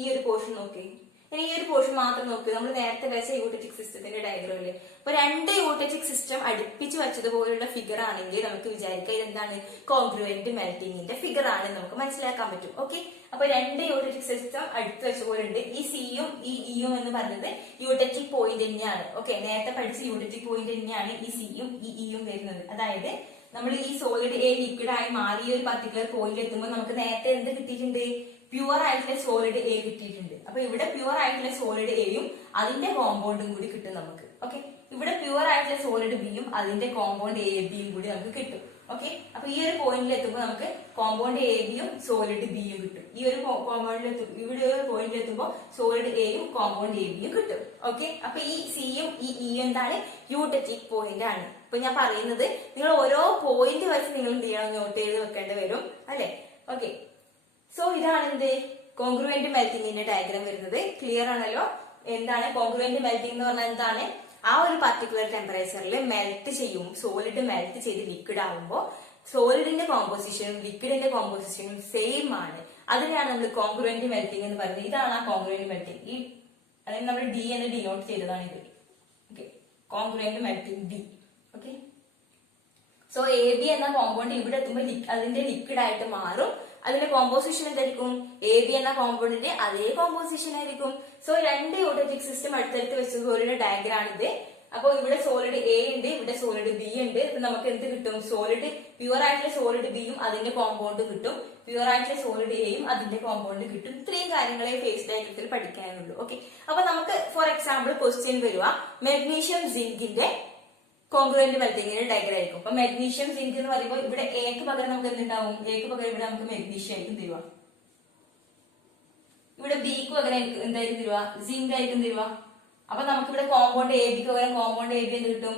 ഈ ഒരു പോർഷൻ നോക്കി, ഇനി ഈ ഒരു പോർഷൻ മാത്രം നോക്കി, നമ്മൾ നേരത്തെ വരച്ച യൂട്ടറ്റിക് സിസ്റ്റത്തിന്റെ ഡയഗ്രാം അല്ലേ. അപ്പൊ രണ്ട് യൂട്ടറ്റിക് സിസ്റ്റം അടുപ്പിച്ച് വെച്ചതുപോലുള്ള ഫിഗർ ആണെങ്കിൽ നമുക്ക് വിചാരിക്കാം ഇതെന്താണ്, കോൺഗ്രുവന്റ് മെൽറ്റിംഗിന്റെ ഫിഗർ ആണ് നമുക്ക് മനസ്സിലാക്കാൻ പറ്റും. ഓക്കെ, അപ്പൊ രണ്ട് യൂട്ടറ്റിക് സിസ്റ്റം അടുത്ത് വെച്ച പോലെ ഉണ്ട്. ഈ സിയും ഈ ഇയും എന്ന് പറയുന്നത് യൂട്ടറ്റിക് പോയിന്റ് തന്നെയാണ്. ഓക്കെ, നേരത്തെ പഠിച്ച യൂട്ടറ്റിക് പോയിന്റ് തന്നെയാണ് ഈ സിയും ഈ ഇയും വരുന്നത്. അതായത് നമ്മൾ ഈ സോളിഡ് എ ലിക്വിഡ് ആയി മാറിയ ഒരു പർട്ടിക്കുലർ പോയിന്റ് എത്തുമ്പോൾ നമുക്ക് നേരത്തെ എന്ത് കിട്ടിയിട്ടുണ്ട്, പ്യുവർ ആയിട്ടുള്ള സോളിഡ് എ കിട്ടിയിട്ടുണ്ട്. അപ്പൊ ഇവിടെ പ്യുവർ ആയിട്ടുള്ള സോളിഡ് എയും അതിന്റെ കോമ്പൗണ്ടും കൂടി കിട്ടും നമുക്ക്. ഓക്കെ, ഇവിടെ പ്യുവർ ആയിട്ടുള്ള സോളിഡ് ബിയും അതിന്റെ കോമ്പൗണ്ട് എ ബിയും കൂടി നമുക്ക് കിട്ടും. ഓക്കെ, അപ്പൊ ഈ ഒരു പോയിന്റിൽ എത്തുമ്പോൾ നമുക്ക് കോമ്പൗണ്ട് എ ബിയും സോളിഡ് ബിയും കിട്ടും. ഈ ഒരു ഇവിടെ ഒരു പോയിന്റിൽ എത്തുമ്പോൾ സോളിഡ് എയും കോമ്പൗണ്ട് എ ബിയും കിട്ടും. ഓക്കെ, അപ്പൊ ഈ സിയും ഈ ഇയും എന്താണ്, യൂട്ടറ്റിക് പോയിന്റ് ആണ്. അപ്പൊ ഞാൻ പറയുന്നത് നിങ്ങൾ ഓരോ പോയിന്റ് വെച്ച് നിങ്ങൾ എന്ത് ചെയ്യണം, നോട്ട് ചെയ്ത് വെക്കേണ്ടി വരും അല്ലെ. ഓക്കെ, സോ ഇതാണ് എന്ത്, കോൺഗ്രുവന്റ് മെൽറ്റിംഗിന്റെ ഡയഗ്രാം വരുന്നത്. ക്ലിയർ ആണല്ലോ. എന്താണ് കോൺഗ്രുവന്റ് മെൽറ്റിംഗ് എന്ന് പറഞ്ഞാൽ എന്താണ്, ആ ഒരു പർട്ടിക്കുലർ ടെമ്പറേച്ചറിൽ മെൽറ്റ് ചെയ്യും, സോളിഡ് മെൽറ്റ് ചെയ്ത് ലിക്വിഡ് ആവുമ്പോൾ സോളിഡിന്റെ കോമ്പോസിഷനും ലിക്വിഡിന്റെ കോമ്പോസിഷനും സെയിം ആണ്. അതിനാണ് നമ്മൾ കോൺഗ്രുവന്റ് മെൽറ്റിംഗ് എന്ന് പറയുന്നത്. ഇതാണ് ആ കോൺഗ്രുവന്റ് മെൽറ്റിംഗ്. ഈ അതായത് നമ്മൾ ഡി എന്ന് ഡിനോട്ട് ചെയ്തതാണ് ഇത്. Okay, congruent melting D. Okay, so A B എന്ന കോമ്പൗണ്ട് ഇവിടെ എത്തുമ്പോൾ അതിന്റെ ലിക്വിഡ് ആയിട്ട് മാറും. അതിന്റെ കോമ്പോസിഷൻ എന്തായിരിക്കും, എ ബി എന്ന കോമ്പൗണ്ടിന്റെ അതേ കോമ്പോസിഷൻ ആയിരിക്കും. സോ രണ്ട് യൂട്ടറ്റിക് സിസ്റ്റം അടുത്തടുത്ത് വെച്ചതുപോലുള്ള ഡയഗ്രാം ഇത്. അപ്പൊ ഇവിടെ സോളിഡ് എ ഉണ്ട്, ഇവിടെ സോളിഡ് ബി ഉണ്ട്. അപ്പൊ നമുക്ക് എന്ത് കിട്ടും? സോളിഡ് പ്യുവർ ആയിട്ടുള്ള സോളിഡ് ബിയും അതിന്റെ കോമ്പൗണ്ട് കിട്ടും, പ്യുവർ ആയിട്ടുള്ള സോളിഡ് എയും അതിന്റെ കോമ്പൗണ്ട് കിട്ടും. ഇത്രയും കാര്യങ്ങളെ ഫേസ് ഡയഗ്രത്തിൽ പഠിക്കാനുള്ളൂ. ഓക്കെ, അപ്പൊ നമുക്ക് ഫോർ എക്സാമ്പിൾ ക്വസ്റ്റ്യൻ വരിക മെഗ്നീഷ്യം സിങ്കിന്റെ കോൺഗ്രുവന്റ് മെൽറ്റിംഗിന്റെ ഡയഗ്രം ആയിരിക്കും. അപ്പൊ മെഗ്നീഷ്യം സിങ്ക് എന്ന് പറയുമ്പോൾ ഇവിടെ എക്ക് പകരം നമുക്ക് എന്തുണ്ടാവും? എക്ക് പകരം ഇവിടെ നമുക്ക് മെഗ്നീഷ്യം ആയിരിക്കും തരുക. ഇവിടെ ബിക്ക് പകരം എന്തായിരിക്കും തരുക? സിങ്ക് ആയിരിക്കും തരുക. അപ്പൊ നമുക്ക് ഇവിടെ കോമ്പൗണ്ട് എ ബിക്ക് പകരം കോമ്പൗണ്ട് എ ബി എന്ത് കിട്ടും?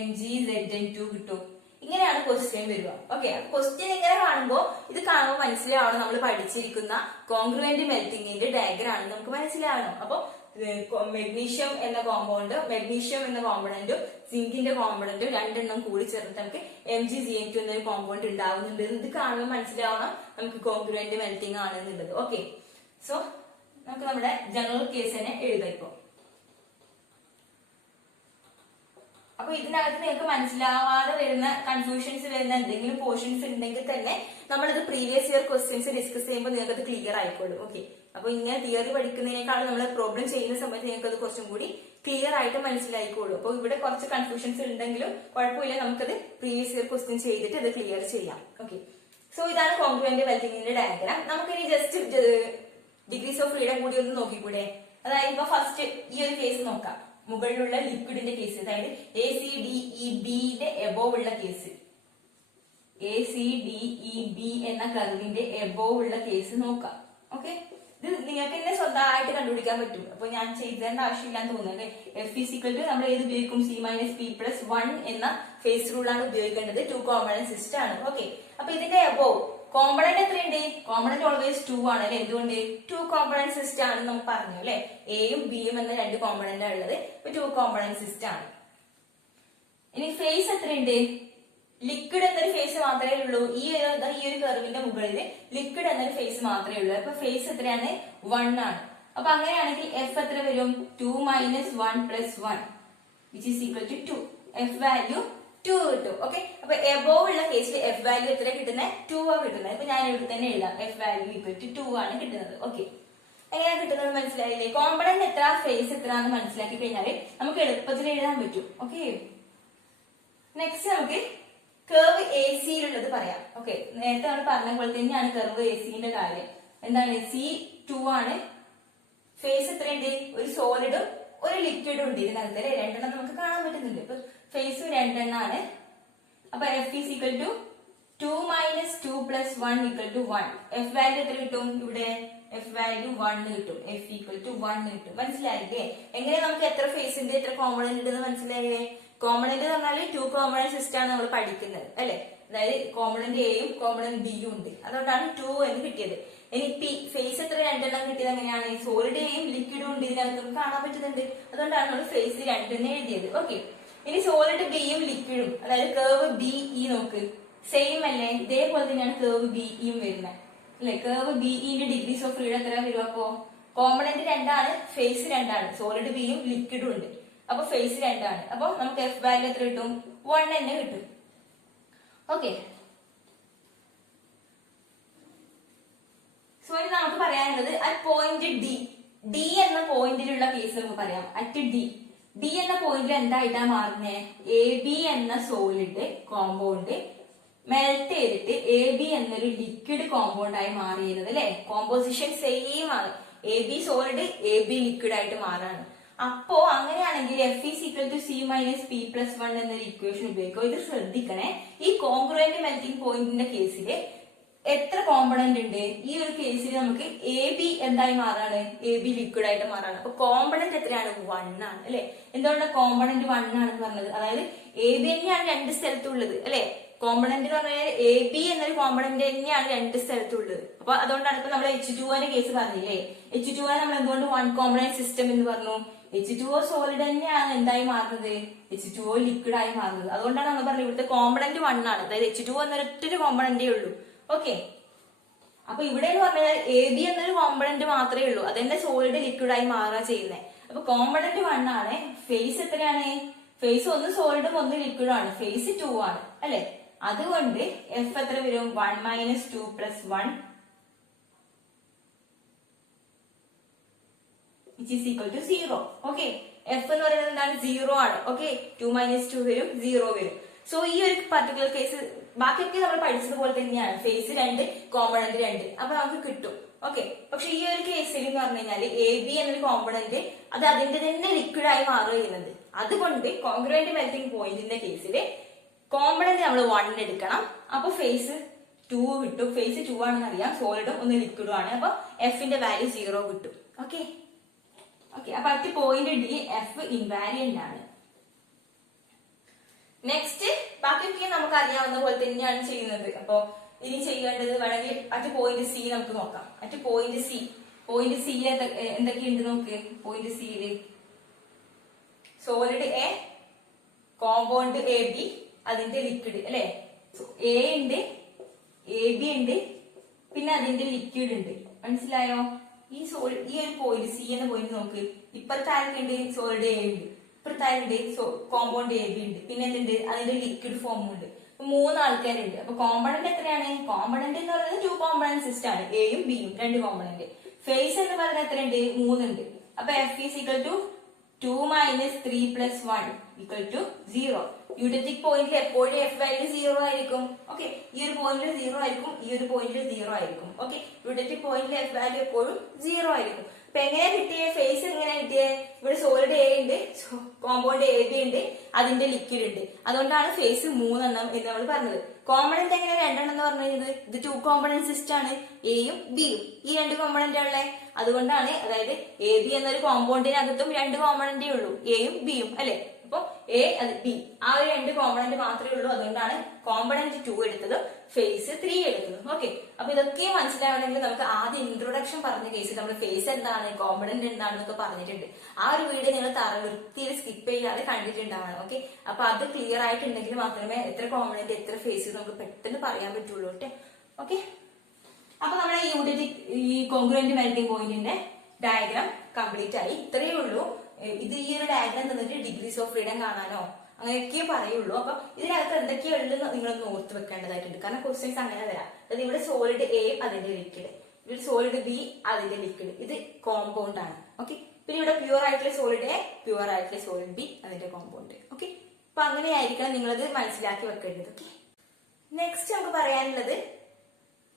MgZn2 കിട്ടും. ഇങ്ങനെയാണ് ക്വസ്റ്റ്യൻ വരിക. ഓക്കെ, ക്വസ്റ്റ്യൻ ഇങ്ങനെ കാണുമ്പോൾ ഇത് കാണുമ്പോൾ മനസ്സിലാവണം നമ്മൾ പഠിച്ചിരിക്കുന്ന കോൺഗ്രുവന്റ് മെൽറ്റിംഗിന്റെ ഡയഗ്രം ആണെന്ന് നമുക്ക് മനസ്സിലാവണം. അപ്പൊ മെഗ്നീഷ്യം എന്ന കോമ്പണന്റും സിങ്കിന്റെ കോമ്പണന്റും രണ്ടെണ്ണം കൂടി ചേർത്ത് നമുക്ക് MgZn2 എന്നൊരു കോമ്പൗണ്ട് ഉണ്ടാവുന്നുണ്ട്. ഇത് കാണുമ്പോൾ മനസ്സിലാവണം നമുക്ക് കോൺഗ്രുവന്റ് മെൽറ്റിംഗ് ആണെന്നുള്ളത്. ഓക്കെ, സോ നമുക്ക് നമ്മുടെ ജനറൽ കേസ് തന്നെ എഴുതാം ഇപ്പൊ. അപ്പൊ ഇതിനകത്ത് നിങ്ങൾക്ക് മനസ്സിലാവാതെ വരുന്ന കൺഫ്യൂഷൻസ് വരുന്ന എന്തെങ്കിലും പോർഷൻസ് ഉണ്ടെങ്കിൽ തന്നെ നമ്മളിത് പ്രീവിയസ് ഇയർ ക്വസ്റ്റ്യൻസ് ഡിസ്കസ് ചെയ്യുമ്പോൾ നിങ്ങൾക്ക് അത് ക്ലിയർ ആയിക്കോളും. ഓക്കെ, അപ്പൊ ഇങ്ങനെ തിയറി പഠിക്കുന്നതിനേക്കാളും നമ്മൾ പ്രോബ്ലം ചെയ്യുന്ന സമയത്ത് നിങ്ങൾക്ക് അത് കുറച്ചും കൂടി ക്ലിയർ ആയിട്ട് മനസ്സിലായിക്കോളും. അപ്പൊ ഇവിടെ കുറച്ച് കൺഫ്യൂഷൻസ് ഉണ്ടെങ്കിലും കുഴപ്പമില്ല, നമുക്കത് പ്രീവിയസ് ഇയർ ക്വസ്റ്റ്യൻ ചെയ്തിട്ട് അത് ക്ലിയർ ചെയ്യാം. ഓക്കെ, സോ ഇതാണ് കോൺഗ്രുവന്റ് മെൽറ്റിംഗിന്റെ ഡയഗ്രാം. നമുക്കിനി ജസ്റ്റ് ഡിഗ്രീസ് ഓഫ് ഫ്രീഡം കൂടി ഒന്ന് നോക്കിക്കൂടെ? അതായത് ഇപ്പൊ ഫസ്റ്റ് ഈ ഒരു കേസ് നോക്കാം. മുകളിലുള്ള ലിക്വിഡിന്റെ കേസ്, അതായത് ACDEBന്റെ എബോവ് ഉള്ള കേസ്, ACDEB എന്ന കർവിന്റെ എബോവ് ഉള്ള കേസ് നോക്കാം. ഓക്കെ, ഇത് നിങ്ങൾക്ക് തന്നെ സ്വന്തമായിട്ട് കണ്ടുപിടിക്കാൻ പറ്റും. അപ്പൊ ഞാൻ ചെയ്തേണ്ട ആവശ്യമില്ലാന്ന് തോന്നുന്നത്. F= നമ്മൾ ഏത് ഉപയോഗിക്കും? C-P+1 എന്ന ഫേസ് റൂളാണ് ഉപയോഗിക്കേണ്ടത്. 2 കോമ്പണന്റ് സിസ്റ്റം ആണ്. ഓക്കെ, അപ്പൊ ഇതിന്റെ എബോവ് കോമ്പണന്റ് എത്രയുണ്ട്? കോമ്പണന്റ് ഓൾവേസ് 2 ആണ് അല്ലെ? എന്തുകൊണ്ട്? 2 കോമ്പണന്റ് സിസ്റ്റം ആണ് നമുക്ക് പറഞ്ഞു അല്ലെ. എയും ബിയും എന്ന 2 കോമ്പണന്റ് ആണ് ഉള്ളത്. 2 കോമ്പണന്റ് സിസ്റ്റം ആണ്. ഇനി ഫേസ് എത്രയുണ്ട്? ലിക്വിഡ് എന്നൊരു ഫേസ് മാത്രമേ ഉള്ളൂ. ഈ ഒരു കർവിന്റെ മുകളിൽ ലിക്വിഡ് എന്നൊരു ഫേസ് മാത്രമേ ഉള്ളൂ. അപ്പൊ ഫേസ് എത്രയാണ്? 1 ആണ്. അപ്പൊ അങ്ങനെയാണെങ്കിൽ F എത്ര വരും? 2 - 1 + 1 = 2. F വാല്യൂ 2 കിട്ടും. ഓക്കെ, അപ്പൊ എബോവ് ഉള്ള കേസിൽ F വാല്യൂ എത്ര കിട്ടുന്നത്? 2 ആണ് കിട്ടുന്നത്. അപ്പൊ ഞാൻ ഇവിടെ തന്നെ എഴുതാം, F വാല്യൂ = 2 ആണ് കിട്ടുന്നത്. ഓക്കെ, എങ്ങനെയാ കിട്ടുന്നത് മനസ്സിലായില്ലേ? കോമ്പണന്റ് എത്ര, ഫേസ് എത്ര എന്ന് മനസ്സിലാക്കി കഴിഞ്ഞാല് നമുക്ക് എളുപ്പത്തിൽ എഴുതാൻ പറ്റും. ഓക്കെ, നെക്സ്റ്റ് നമുക്ക് കർവ് AC-യിലുള്ളത് പറയാം. ഓക്കെ, നേരത്തെ നമ്മൾ പറഞ്ഞ പോലെ തന്നെയാണ് കർവ് AC-ന്റെ കാര്യം. എന്താണ്? C2 ആണ്. ഫേസ് എത്രയുണ്ട്? ഒരു സോളിഡും ഒരു ലിക്വിഡും ഉണ്ട് ഇതിനകത്ത് അല്ലെ. രണ്ടെണ്ണം നമുക്ക് കാണാൻ പറ്റുന്നുണ്ട്. ഇപ്പൊ ഫേസ് രണ്ടെണ്ണാണ്. അപ്പൊ F = 2 - 2 + 1 = 1. F വാല്യൂ എത്ര കിട്ടും? ഇവിടെ F വാല്യൂ 1 കിട്ടും. F = 1 കിട്ടും. മനസ്സിലായില്ലേ? എങ്ങനെ നമുക്ക് എത്ര ഫേസ് ഉണ്ട്, എത്ര കോമ്പണന്റ് ഉണ്ടെന്ന് മനസ്സിലായില്ലേ? കോമ്പണന്റ് എന്ന് പറഞ്ഞാൽ 2 കോമ്പണന്റ് സിസ്റ്റം ആണ് നമ്മൾ പഠിക്കുന്നത് അല്ലെ. അതായത് കോമ്പണന്റ് എയും കോമ്പണന്റ് ബിയും ഉണ്ട്. അതുകൊണ്ടാണ് 2 എന്ന് കിട്ടിയത്. ഇനി പി ഫേസ് എത്ര രണ്ടെണ്ണം കിട്ടിയത് എങ്ങനെയാണ്? സോളിഡ് എയും ലിക്വിഡും ഉണ്ട് ഇതിനകത്ത് നമുക്ക് കാണാൻ പറ്റുന്നുണ്ട്. അതുകൊണ്ടാണ് നമ്മൾ ഫേസ് 2 എന്ന് എഴുതിയത്. ഓക്കെ, ഇനി സോളിഡ് ബിയും ലിക്വിഡും, അതായത് കർവ് BE നോക്ക്, സെയിം അല്ലേ? ഇതേപോലെ തന്നെയാണ് കർവ് BEയും വരുന്നത് അല്ലെ. കർവ് BEന്റെ ഡിഗ്രീസ് ഓഫ് ഫ്രീഡം എത്ര വരും? അപ്പോ കോമ്പണന്റ് 2 ആണ്, ഫേസ് 2 ആണ്. സോളിഡ് ബിയും ലിക്വിഡും ഉണ്ട്. അപ്പൊ ഫേസ് 2 ആണ്. അപ്പൊ നമുക്ക് F വാല്യൂ എത്ര കിട്ടും? 1 തന്നെ കിട്ടും. ഓക്കെ, സോ ഇനി നമുക്ക് പറയാനുള്ളത് അറ്റ് പോയിന്റ് ഡി എന്ന പോയിന്റിലുള്ള കേസ് നമുക്ക് പറയാം. അറ്റ് ഡി എന്ന പോയിന്റിൽ എന്തായിട്ടാ മാറുന്നേ? AB എന്ന സോളിഡ് കോമ്പൗണ്ട് മെൽറ്റ് ചെയ്തിട്ട് AB എന്നൊരു ലിക്വിഡ് കോമ്പൗണ്ട് ആയി മാറിയത് അല്ലെ. കോമ്പോസിഷൻ സെയിം ആണ്. AB സോളിഡ് AB ലിക്വിഡ് ആയിട്ട് മാറാണ്. അപ്പോ അങ്ങനെയാണെങ്കിൽ F = C-P+1 എന്നൊരു ഇക്വേഷൻ ഉപയോഗിക്കും. ഇത് ശ്രദ്ധിക്കണേ. ഈ കോൺഗ്രുവന്റ് മെൽറ്റിംഗ് പോയിന്റിന്റെ കേസിൽ എത്ര കോമ്പണന്റ് ഉണ്ട്? ഈ ഒരു കേസിൽ നമുക്ക് AB എന്തായി മാറാണ്? AB ലിക്വിഡ് ആയിട്ട് മാറാണ്. അപ്പൊ കോമ്പണന്റ് എത്രയാണ്? 1 ആണ് അല്ലെ. എന്തുകൊണ്ട് കോമ്പണന്റ് 1 ആണെന്ന് പറഞ്ഞത്? അതായത് AB തന്നെയാണ് 2 സ്ഥലത്തുള്ളത് അല്ലെ. കോമ്പണന്റ് എന്ന് പറഞ്ഞാൽ AB എന്നൊരു കോമ്പണന്റ് തന്നെയാണ് 2 സ്ഥലത്തുള്ളത്. അപ്പൊ അതുകൊണ്ടാണ് ഇപ്പൊ നമ്മൾ H2O കേസ് പറഞ്ഞില്ലേ. H2O നമ്മൾ എന്തുകൊണ്ട് 1 കോമ്പണന്റ് സിസ്റ്റം എന്ന് പറഞ്ഞു? H2O സോളിഡ് തന്നെയാണ് എന്തായി മാറുന്നത്? H2O ലിക്വിഡ് ആയി മാറുന്നത്. അതുകൊണ്ടാണ് നമ്മൾ പറഞ്ഞത് ഇവിടുത്തെ കോമ്പണന്റ് 1 ആണ്. അതായത് H2O എന്നൊരൊറ്റൊരു കോമ്പണന്റേ ഉള്ളൂ. ഓക്കെ, അപ്പൊ ഇവിടെ എന്ന് പറഞ്ഞാൽ AB എന്നൊരു കോമ്പണന്റ് മാത്രമേ ഉള്ളൂ. അതെന്നെ സോളിഡ് ലിക്വിഡ് ആയി മാറുക ചെയ്യുന്നത്. അപ്പൊ കോമ്പണന്റ് 1 ആണ്. ഫേസ് എത്രയാണ്? ഫേസ് ഒന്ന് സോളിഡും ഒന്ന് ലിക്വിഡും ആണ്. ഫേസ് 2 ആണ് അല്ലെ. അതുകൊണ്ട് F എത്ര വരും? 1 - 2 + 1 = 0. ഓക്കെ, എഫ് എന്ന് പറയുന്നത് എന്താണ്? 0 ആണ്. ഓക്കെ, 2 - 2 വരും, 0 വരും. സോ ഈ ഒരു പർട്ടിക്കുലർ കേസ് ബാക്കിയൊക്കെ നമ്മൾ പഠിച്ചതുപോലെ തന്നെയാണ്. ഫേസ് 2, കോമ്പണന്റ് 2, അപ്പൊ നമുക്ക് കിട്ടും. ഓക്കെ, പക്ഷെ ഈ ഒരു കേസിൽ എന്ന് പറഞ്ഞു കഴിഞ്ഞാൽ എ ബി എന്നൊരു കോമ്പണന്റ് അത് അതിന്റെ തന്നെ ലിക്വിഡ് ആയി മാറുക ചെയ്യുന്നത്. അതുകൊണ്ട് കോൺഗ്രുവന്റ് മെൽറ്റിംഗ് പോയിന്റിന്റെ കേസിൽ കോമ്പണന്റ് നമ്മൾ 1 എടുക്കണം. അപ്പൊ ഫേസ് 2 കിട്ടും. ഫേസ് 2 ആണെന്ന് അറിയാം, സോളിഡും ഒന്ന് ലിക്വിഡും ആണ്. അപ്പൊ എഫിന്റെ വാല്യൂ 0 കിട്ടും. ഓക്കെ ഓക്കെ, അപ്പൊ at point D F invariant ആണ്. നെക്സ്റ്റ് ബാക്കിയൊക്കെ നമുക്ക് അറിയാവുന്ന പോലെ തന്നെയാണ് ചെയ്യുന്നത്. അപ്പൊ ഇനി ചെയ്യേണ്ടത് വേണമെങ്കിൽ അറ്റ് പോയിന്റ് സി നമുക്ക് നോക്കാം. അറ്റ് പോയിന്റ് സിയിൽ എന്തൊക്കെയുണ്ട് നോക്ക്. പോയിന്റ് സിയില് solid A, compound A B, അതിന്റെ ലിക്വിഡ് അല്ലെ. എ ഉണ്ട്, എ ബി ഉണ്ട്, പിന്നെ അതിന്റെ ലിക്വിഡ് ഉണ്ട്. മനസ്സിലായോ? ഈ ഒരു പോയിന്റ് സി എന്ന പോയിന്റ് നോക്ക്. ഇപ്പുറത്തെ ആർക്കുണ്ട്? സോളിഡ് എ ഉണ്ട്. ഇപ്പുറത്താരുണ്ട്? കോമ്പൗണ്ട് എ ബി ഉണ്ട്. പിന്നെ എന്തുണ്ട്? അതിന്റെ ലിക്വിഡ് ഫോമും ഉണ്ട്. 3 ആൾക്കാരുണ്ട്. അപ്പൊ കോമ്പണന്റ് എത്രയാണ്? കോമ്പണന്റ് എന്ന് പറയുന്നത് 2 കോമ്പണന്റ് സിസ്റ്റം ആണ്. എയും ബിയും 2 കോമ്പണന്റ്. ഫേസ് എന്ന് പറയുന്നത് എത്രയുണ്ട്? 3 ഉണ്ട്. അപ്പൊ F is equal to 2 - 3 + 1 = 0. Eutectic പോയിന്റിൽ എപ്പോഴും എഫ് വാല്യൂ 0 ആയിരിക്കും. ഓക്കെ, ഈ ഒരു പോയിന്റിൽ 0 ആയിരിക്കും, ഈ ഒരു പോയിന്റിൽ 0 ആയിരിക്കും. ഓക്കെ, യൂട്ടറ്റിക് പോയിന്റിൽ എഫ് വാല്യൂ എപ്പോഴും 0 ആയിരിക്കും. അപ്പൊ എങ്ങനെയാ കിട്ടിയേ? ഫേസ് എങ്ങനെയാ കിട്ടിയേ? ഇവിടെ സോളിഡ് എ ഉണ്ട്, കോമ്പൗണ്ട് എ ബി ഉണ്ട്, അതിന്റെ ലിക്വിഡ് ഉണ്ട്. അതുകൊണ്ടാണ് ഫേസ് 3 എണ്ണം എന്ന് നമ്മൾ പറഞ്ഞത്. കോമ്പണന്റ് എങ്ങനെ 2 എണ്ണം എന്ന് പറഞ്ഞത്? ഇത് 2 കോമ്പണന്റ് സിസ്റ്റം ആണ്. എയും ബിയും ഈ 2 കോമ്പണന്റ് ആണല്ലേ. അതുകൊണ്ടാണ്, അതായത് എ ബി എന്നൊരു കോമ്പൗണ്ടിനകത്തും 2 കോമ്പണന്റേ ഉള്ളൂ, എയും ബിയും അല്ലെ. അപ്പൊ എ അത് ബി ആ ഒരു 2 കോമ്പണന്റ് മാത്രമേ ഉള്ളൂ. അതുകൊണ്ടാണ് കോമ്പണന്റ് 2 എടുത്തത്, ഫേസ് 3 എടുത്തത്. ഓക്കെ, അപ്പൊ ഇതൊക്കെ മനസ്സിലാവണമെങ്കിൽ നമുക്ക് ആദ്യം ഇൻട്രൊഡക്ഷൻ പറഞ്ഞ കേസിൽ നമ്മൾ ഫേസ് എന്താണ്, കോമ്പണന്റ് എന്താണെന്നൊക്കെ പറഞ്ഞിട്ടുണ്ട്. ആ ഒരു വീഡിയോ നിങ്ങൾ വൃത്തിയിൽ സ്കിപ്പ് ചെയ്യാതെ കണ്ടിട്ടുണ്ടാവണം. ഓക്കെ, അപ്പൊ അത് ക്ലിയർ ആയിട്ടുണ്ടെങ്കിൽ മാത്രമേ എത്ര കോമ്പണന്റ് എത്ര ഫേസ് നമുക്ക് പെട്ടെന്ന് പറയാൻ പറ്റുള്ളൂ. ഓക്കെ ഓക്കെ, അപ്പൊ നമ്മുടെ ഈ കോൺഗ്രുവന്റ് മെൽറ്റിംഗ് പോയിന്റിന്റെ ഡയഗ്രാം കംപ്ലീറ്റ് ആയി. ഇത്രയേ ഉള്ളൂ. ഇത് ഈ ഒരു ഡയഗ്രാം തന്നിട്ട് ഡിഗ്രീസ് ഓഫ് ഫ്രീഡം കാണാനോ അങ്ങനെയൊക്കെ പറയുള്ളൂ. അപ്പൊ ഇതിനകത്ത് എന്തൊക്കെയുള്ളതെന്ന് നിങ്ങളൊന്ന് ഓർത്ത് വെക്കേണ്ടതായിട്ടുണ്ട്. കാരണം ക്വസ്റ്റ്യൻസ് അങ്ങനെ വരാം. അതായത് ഇവിടെ സോളിഡ് എ അതിന്റെ ലിക്വിഡ്, ഇവിടെ സോളിഡ് ബി അതിന്റെ ലിക്വിഡ്, ഇത് കോമ്പൗണ്ട് ആണ്. ഓക്കെ, പിന്നെ ഇവിടെ പ്യൂർ ആയിട്ടുള്ള സോളിഡ് എ, പ്യൂർ ആയിട്ടുള്ള സോളിഡ് ബി അതിന്റെ കോമ്പൗണ്ട്. ഓക്കെ, അപ്പൊ അങ്ങനെയായിരിക്കണം നിങ്ങളത് മനസ്സിലാക്കി വെക്കേണ്ടത്. ഓക്കെ, നെക്സ്റ്റ് നമുക്ക് പറയാനുള്ളത്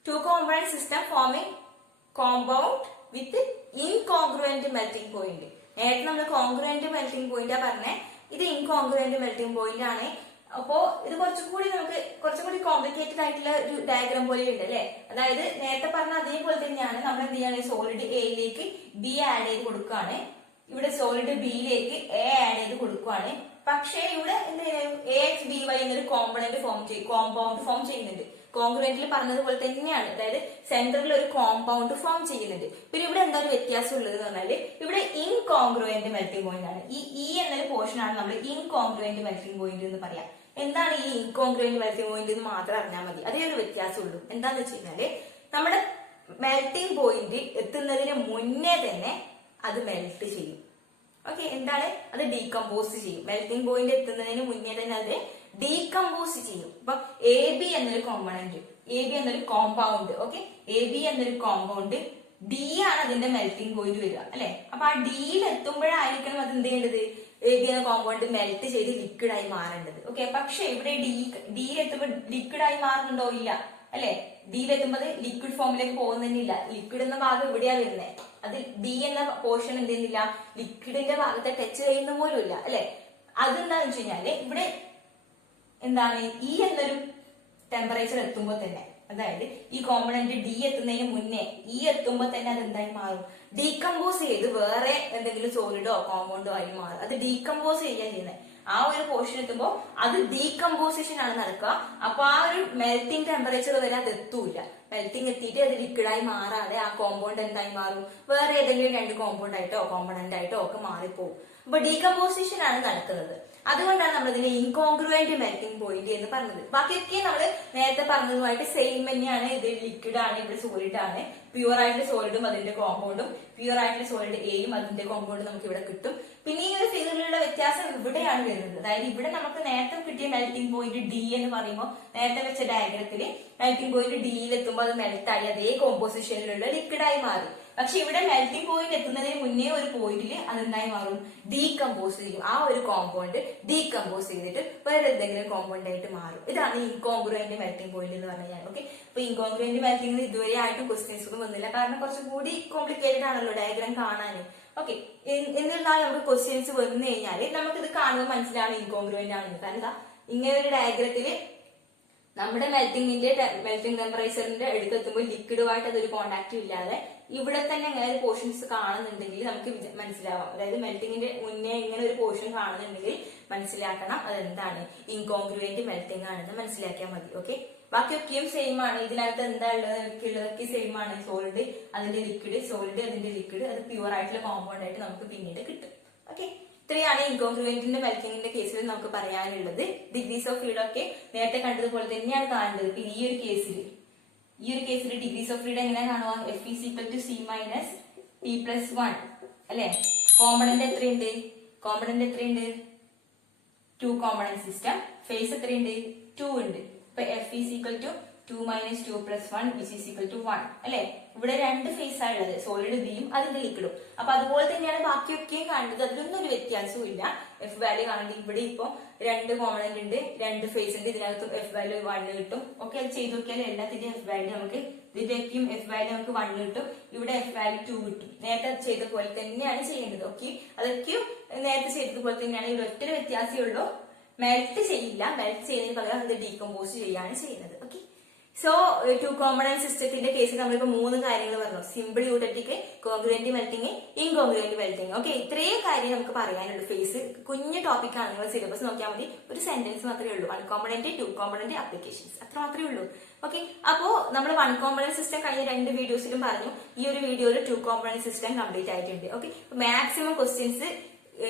2 component system forming compound with incongruent melting point. നേരത്തെ നമ്മൾ കോൺഗ്രുവന്റ് മെൽറ്റിംഗ് പോയിന്റാ പറഞ്ഞേ, ഇത് ഇൻകോൺഗ്രുവന്റ് മെൽറ്റിംഗ് പോയിന്റ് ആണ്. അപ്പോ ഇത് കുറച്ചുകൂടി കോംപ്ലിക്കേറ്റഡ് ആയിട്ടുള്ള ഒരു ഡയഗ്രാം പോലെ ഉണ്ട് അല്ലെ. അതായത് നേരത്തെ പറഞ്ഞ അതേപോലെ തന്നെയാണ്. നമ്മൾ എന്ത് ചെയ്യാണ്? സോളിഡ് എയിലേക്ക് ബി ആഡ് ചെയ്ത് കൊടുക്കുകയാണ്, ഇവിടെ സോളിഡ് ബിയിലേക്ക് എ ആഡ് ചെയ്ത് കൊടുക്കുകയാണ്. പക്ഷേ ഇവിടെ എന്ത് ചെയ്യും? AXBY എന്നൊരു കോമ്പൗണ്ട് ഫോം ചെയ്യുന്നുണ്ട്. കോൺഗ്രുവന്റിൽ പറഞ്ഞതുപോലെ തന്നെയാണ്. അതായത് സെന്ററിൽ ഒരു കോമ്പൗണ്ട് ഫോം ചെയ്യുന്നുണ്ട്. പിന്നെ ഇവിടെ എന്താ ഒരു വ്യത്യാസം ഉള്ളത് എന്ന് പറഞ്ഞാല് ഇവിടെ ഇൻകോൺഗ്രുവന്റ് മെൽറ്റിംഗ് പോയിന്റ് ആണ്. ഈ ഇ എന്നൊരു പോർഷൻ ആണ് നമ്മൾ ഇൻകോൺഗ്രുവന്റ് മെൽറ്റിംഗ് പോയിന്റ് എന്ന് പറയാം. എന്താണ് ഈ ഇൻകോൺഗ്രുവന്റ് മെൽറ്റിംഗ് പോയിന്റ് എന്ന് മാത്രം അറിഞ്ഞാൽ മതി. അതേ ഒരു വ്യത്യാസമുള്ളൂ. എന്താന്ന് വെച്ച് കഴിഞ്ഞാല് നമ്മുടെ മെൽറ്റിംഗ് പോയിന്റ് എത്തുന്നതിന് മുന്നേ തന്നെ അത് മെൽറ്റ് ചെയ്യും. ഓക്കെ, എന്താണ്? അത് ഡീകമ്പോസ് ചെയ്യും. മെൽറ്റിംഗ് പോയിന്റ് എത്തുന്നതിന് മുന്നേ തന്നെ അത് ഡീകമ്പോസ് ചെയ്യും. അപ്പൊ എ ബി എന്നൊരു കോമ്പണന്റ്, എ ബി എന്നൊരു കോമ്പൗണ്ട്, ഓക്കെ, എ ബി എന്നൊരു കോമ്പൗണ്ട്, ഡി ആണ് അതിന്റെ മെൽറ്റിംഗ് പോയിന്റ് വരിക അല്ലെ. അപ്പൊ ആ ഡിയിൽ എത്തുമ്പോഴായിരിക്കണം അത് എന്ത് ചെയ്യേണ്ടത്? എ ബി എന്ന കോമ്പൗണ്ട് മെൽറ്റ് ചെയ്ത് ലിക്വിഡ് ആയി മാറേണ്ടത്. ഓക്കെ, പക്ഷെ ഇവിടെ ഡിയിൽ എത്തുമ്പോൾ ലിക്വിഡ് ആയി മാറുന്നുണ്ടോ? ഇല്ല അല്ലെ. ഡിയിൽ എത്തുമ്പോൾ ലിക്വിഡ് ഫോമിലേക്ക് പോകുന്നില്ല. ലിക്വിഡ് എന്ന ഭാഗം ഇവിടെയാ വരുന്നത്. അത് ഡി എന്ന പോർഷൻ എന്ത് ചെയ്യുന്നില്ല? ലിക്വിഡിന്റെ ഭാഗത്തെ ടച്ച് ചെയ്യുന്ന പോലും ഇല്ല അല്ലെ. അതെന്താന്ന് വെച്ച് കഴിഞ്ഞാല് ഇവിടെ എന്താണ്? ഇ എന്നൊരു ടെമ്പറേച്ചർ എത്തുമ്പോൾ തന്നെ, അതായത് ഈ കോമ്പണന്റ് ഡി എത്തുന്നതിന് മുന്നേ ഇ എത്തുമ്പോൾ തന്നെ അത് എന്തായി മാറും? ഡീകമ്പോസ് ചെയ്ത് വേറെ എന്തെങ്കിലും സോളിഡോ കോമ്പൗണ്ടോ ആയി മാറും. അത് ഡീകമ്പോസ് ചെയ്യാൻ ചെയ്യുന്നത്. ആ ഒരു പോർഷൻ എത്തുമ്പോൾ അത് ഡീകമ്പോസിഷൻ ആണ് നടക്കുക. അപ്പൊ ആ ഒരു മെൽറ്റിംഗ് ടെമ്പറേച്ചർ വരെ അത് എത്തൂല. മെൽറ്റിംഗ് എത്തിയിട്ട് അത് ലിക്വിഡായി മാറാതെ ആ കോമ്പൗണ്ട് എന്തായി മാറും? വേറെ ഏതെങ്കിലും 2 കോമ്പൗണ്ട് ആയിട്ടോ കോമ്പണന്റ് ആയിട്ടോ ഒക്കെ മാറിപ്പോകും. അപ്പൊ ഡീകമ്പോസിഷൻ ആണ് നടക്കുന്നത്. അതുകൊണ്ടാണ് നമ്മൾ ഇതിനെ ഇൻകോൺഗ്രുവന്റ് മെൽറ്റിംഗ് പോയിന്റ് എന്ന് പറഞ്ഞത്. ബാക്കിയൊക്കെ നമ്മൾ നേരത്തെ പറഞ്ഞതുമായിട്ട് സെയിം തന്നെയാണ്. ഇത് ലിക്വിഡ് ആണ്, ഇവിടെ സോളിഡ് ആണ്. പ്യൂർ ആയിട്ടുള്ള സോളിഡും അതിന്റെ കോമ്പൗണ്ടും, പ്യൂർ ആയിട്ടുള്ള സോളിഡ് എയും അതിന്റെ കോമ്പൗണ്ടും നമുക്ക് ഇവിടെ കിട്ടും. പിന്നെ ഈ ഒരു ഫിഗറിലുള്ള വ്യത്യാസം ഇവിടെയാണ് വരുന്നത്. അതായത് ഇവിടെ നമുക്ക് നേരത്തെ കിട്ടിയ മെൽറ്റിംഗ് പോയിന്റ് ഡി എന്ന് പറയുമ്പോൾ നേരത്തെ വെച്ച ഡയഗ്രത്തില് മെൽറ്റിംഗ് പോയിന്റ് ഡിയിൽ എത്തുമ്പോൾ അത് മെൽറ്റായി അതേ കോമ്പോസിഷനിലുള്ള ലിക്വിഡായി മാറി. പക്ഷെ ഇവിടെ മെൽറ്റിംഗ് പോയിന്റ് എത്തുന്നതിന് മുന്നേ ഒരു പോയിന്റിൽ അതെന്തായി മാറും, ഡീകമ്പോസ് ചെയ്യും. ആ ഒരു കോമ്പൗണ്ട് ഡീകമ്പോസ് ചെയ്തിട്ട് വേറെ എന്തെങ്കിലും കോമ്പൗണ്ട് ആയിട്ട് മാറും. ഇതാണ് ഇൻകോൺഗ്രുവന്റ് മെൽറ്റിംഗ് പോയിന്റ് എന്ന് പറഞ്ഞു കഴിഞ്ഞാൽ. ഓക്കെ, അപ്പൊ ഇൻകോൺഗ്രുവന്റ് മെൽറ്റിംഗ് ഇതുവരെ ആയിട്ടും ക്വസ്റ്റ്യൻസ് ഒന്നും വന്നില്ല, കാരണം കുറച്ചും കൂടി കോംപ്ലിക്കേറ്റഡ് ആണല്ലോ ഡയഗ്രാം കാണാൻ. ഓക്കെ, എന്നിരുന്നാലും നമുക്ക് ക്വസ്റ്റ്യൻസ് വന്നു കഴിഞ്ഞാൽ നമുക്കിത് കാണുമ്പോൾ മനസ്സിലാണ് ഇൻകോൺഗ്രുവന്റ് ആണെന്ന്. കാരണം എന്താ, ഇങ്ങനെ ഒരു ഡയഗ്രത്തില് നമ്മുടെ മെൽറ്റിംഗ് ടെമ്പറേച്ചറിന്റെ അടുത്തെത്തുമ്പോൾ ലിക്വിഡുമായിട്ട് അതൊരു കോണ്ടാക്റ്റും ഇല്ലാതെ ഇവിടെ തന്നെ അങ്ങനെ ഒരു പോർഷൻസ് കാണുന്നുണ്ടെങ്കിൽ നമുക്ക് മനസ്സിലാവാം. അതായത് മെൽറ്റിംഗിന്റെ മുന്നേ ഇങ്ങനെ ഒരു പോർഷൻ കാണുന്നുണ്ടെങ്കിൽ മനസ്സിലാക്കണം അതെന്താണ്, ഇൻകോൺഗ്രുവന്റ് മെൽറ്റിംഗ് ആണെന്ന് മനസ്സിലാക്കിയാൽ മതി. ഓക്കെ, ബാക്കിയൊക്കെയും സെയിം ആണ്. ഇതിനകത്ത് എന്താ ഉള്ളതൊക്കെ സെയിം ആണ്. സോളിഡ് അതിന്റെ ലിക്വിഡ്, സോളിഡ് അതിന്റെ ലിക്വിഡ്, അത് പ്യുവർ ആയിട്ടുള്ള കോമ്പൗണ്ട് ആയിട്ട് നമുക്ക് പിന്നീട് കിട്ടും. ഓക്കെ, ഇത്രയാണ് ഇൻകോൺഗ്രുവന്റിന്റെ മെൽറ്റിംഗിന്റെ കേസിൽ നമുക്ക് പറയാനുള്ളത്. ഡിഗ്രീസ് ഓഫ് ഫ്രീഡം ഒക്കെ നേരത്തെ കണ്ടതുപോലെ തന്നെയാണ് കാണേണ്ടത്. ഇപ്പൊ ഈ ഒരു കേസിൽ ഡിഗ്രീസ് ഓഫ് ഫ്രീഡം എങ്ങനെയാണ് കാണുക, F is equal to C minus T plus 1 അല്ലെ. കോമ്പണന്റ് എത്രയുണ്ട്, 2 കോമ്പണന്റ് സിസ്റ്റം. ഫേസ് എത്രയുണ്ട്, 2 ഉണ്ട്. ഇപ്പൊ F is equal to 2 minus 2 plus 1 which is equal to 1 അല്ലെ. ഇവിടെ 2 ഫേസ് ആണുള്ളത്, സോളിഡ് ബിയും അതിന്റെ ലിക്വിഡും. അപ്പൊ അതുപോലെ തന്നെയാണ് ബാക്കിയൊക്കെയും കാണുന്നത്, അതിലൊന്നും ഒരു വ്യത്യാസവും ഇല്ല. എഫ് വാല്യൂ കാണുന്നത് ഇവിടെ ഇപ്പൊ 2 കോമ്പണന്റ് ഉണ്ട്, 2 ഫേസ് ഉണ്ട്, ഇതിനകത്തും എഫ് വാല്യൂ 1 കിട്ടും. ഓക്കെ, അത് ചെയ്ത് നോക്കിയാൽ എല്ലാത്തിന്റെ എഫ് വാല്യൂ നമുക്ക്, ഇതിന്റെയൊക്കെയും എഫ് വാല്യൂ നമുക്ക് 1 കിട്ടും, ഇവിടെ എഫ് വാല്യൂ 2 കിട്ടും. നേരത്തെ ചെയ്ത പോലെ തന്നെയാണ് ചെയ്യേണ്ടത്. ഓക്കെ, അതൊക്കെയും നേരത്തെ ചെയ്തതുപോലെ തന്നെയാണ്. ഇവിടെ ഒറ്റ വ്യത്യാസമേ ഉള്ളൂ, മെൽറ്റ് ചെയ്യില്ല. മെൽറ്റ് ചെയ്യുന്നതിന് പകരം അത് ഡീകമ്പോസ് ചെയ്യാണ് ചെയ്യുന്നത്. ഓക്കെ, സോ 2 കോമ്പണന്റ് സിസ്റ്റത്തിന്റെ കേസിൽ നമ്മളിപ്പോ 3 കാര്യങ്ങൾ പറഞ്ഞു. Simple eutectic, congruent melting, incongruent melting. Okay, ഇത്രയും കാര്യം നമുക്ക് പറയാനുള്ളൂ. ഫേസ് കുഞ്ഞു ടോപ്പിക് ആണ്, നിങ്ങൾ സിലബസ് നോക്കിയാൽ മതി. ഒരു സെന്റൻസ് മാത്രമേ ഉള്ളൂ, 1 കോമ്പണന്റ് 2 കോമ്പണന്റ് അപ്ലിക്കേഷൻസ്, അത്ര മാത്രമേ ഉള്ളൂ. ഓക്കെ, അപ്പോ നമ്മൾ 1 കോമ്പണന്റ് സിസ്റ്റം കഴിഞ്ഞ 2 വീഡിയോസിലും പറഞ്ഞു. ഈ ഒരു വീഡിയോയിൽ 2 കോമ്പണന്റ് സിസ്റ്റം കംപ്ലീറ്റ് ആയിട്ടുണ്ട്. ഓക്കെ, മാക്സിമം ക്വസ്റ്റ്യൻസ്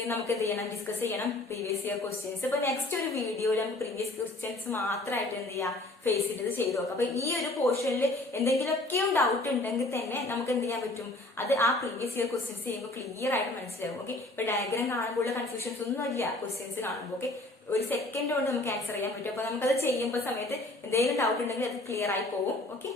നമുക്ക് എന്ത് ചെയ്യണം, ഡിസ്കസ് ചെയ്യണം, പ്രീവിയസ് ഇയർ ക്വസ്റ്റ്യൻസ്. അപ്പൊ നെക്സ്റ്റ് ഒരു വീഡിയോയിൽ നമുക്ക് പ്രീവിയസ് ക്വസ്റ്റ്യൻസ് മാത്രമായിട്ട് എന്ത് ചെയ്യാം, ഫേസ് ചെയ്തത് ചെയ്ത് നോക്കാം. അപ്പൊ ഈ ഒരു പോർഷനിൽ എന്തെങ്കിലുമൊക്കെയും ഡൗട്ട് ഉണ്ടെങ്കിൽ തന്നെ നമുക്ക് എന്ത് ചെയ്യാൻ പറ്റും, അത് ആ പ്രീവിയസ് ഇയർ ക്വസ്റ്റ്യൻസ് ചെയ്യുമ്പോൾ ക്ലിയർ ആയിട്ട് മനസ്സിലാവും. ഓക്കെ, ഇപ്പൊ ഡയഗ്രാം കാണുമ്പോൾ കൺഫ്യൂഷൻസ് ഒന്നും ഇല്ല ക്വസ്റ്റ്യൻസ് കാണുമ്പോൾ. ഓക്കെ, ഒരു സെക്കൻഡ് കൊണ്ട് നമുക്ക് ആൻസർ ചെയ്യാൻ പറ്റും. അപ്പൊ നമുക്കത് ചെയ്യുമ്പോൾ സമയത്ത് എന്തെങ്കിലും ഡൗട്ട് ഉണ്ടെങ്കിൽ അത് ക്ലിയർ ആയി പോകും. ഓക്കെ.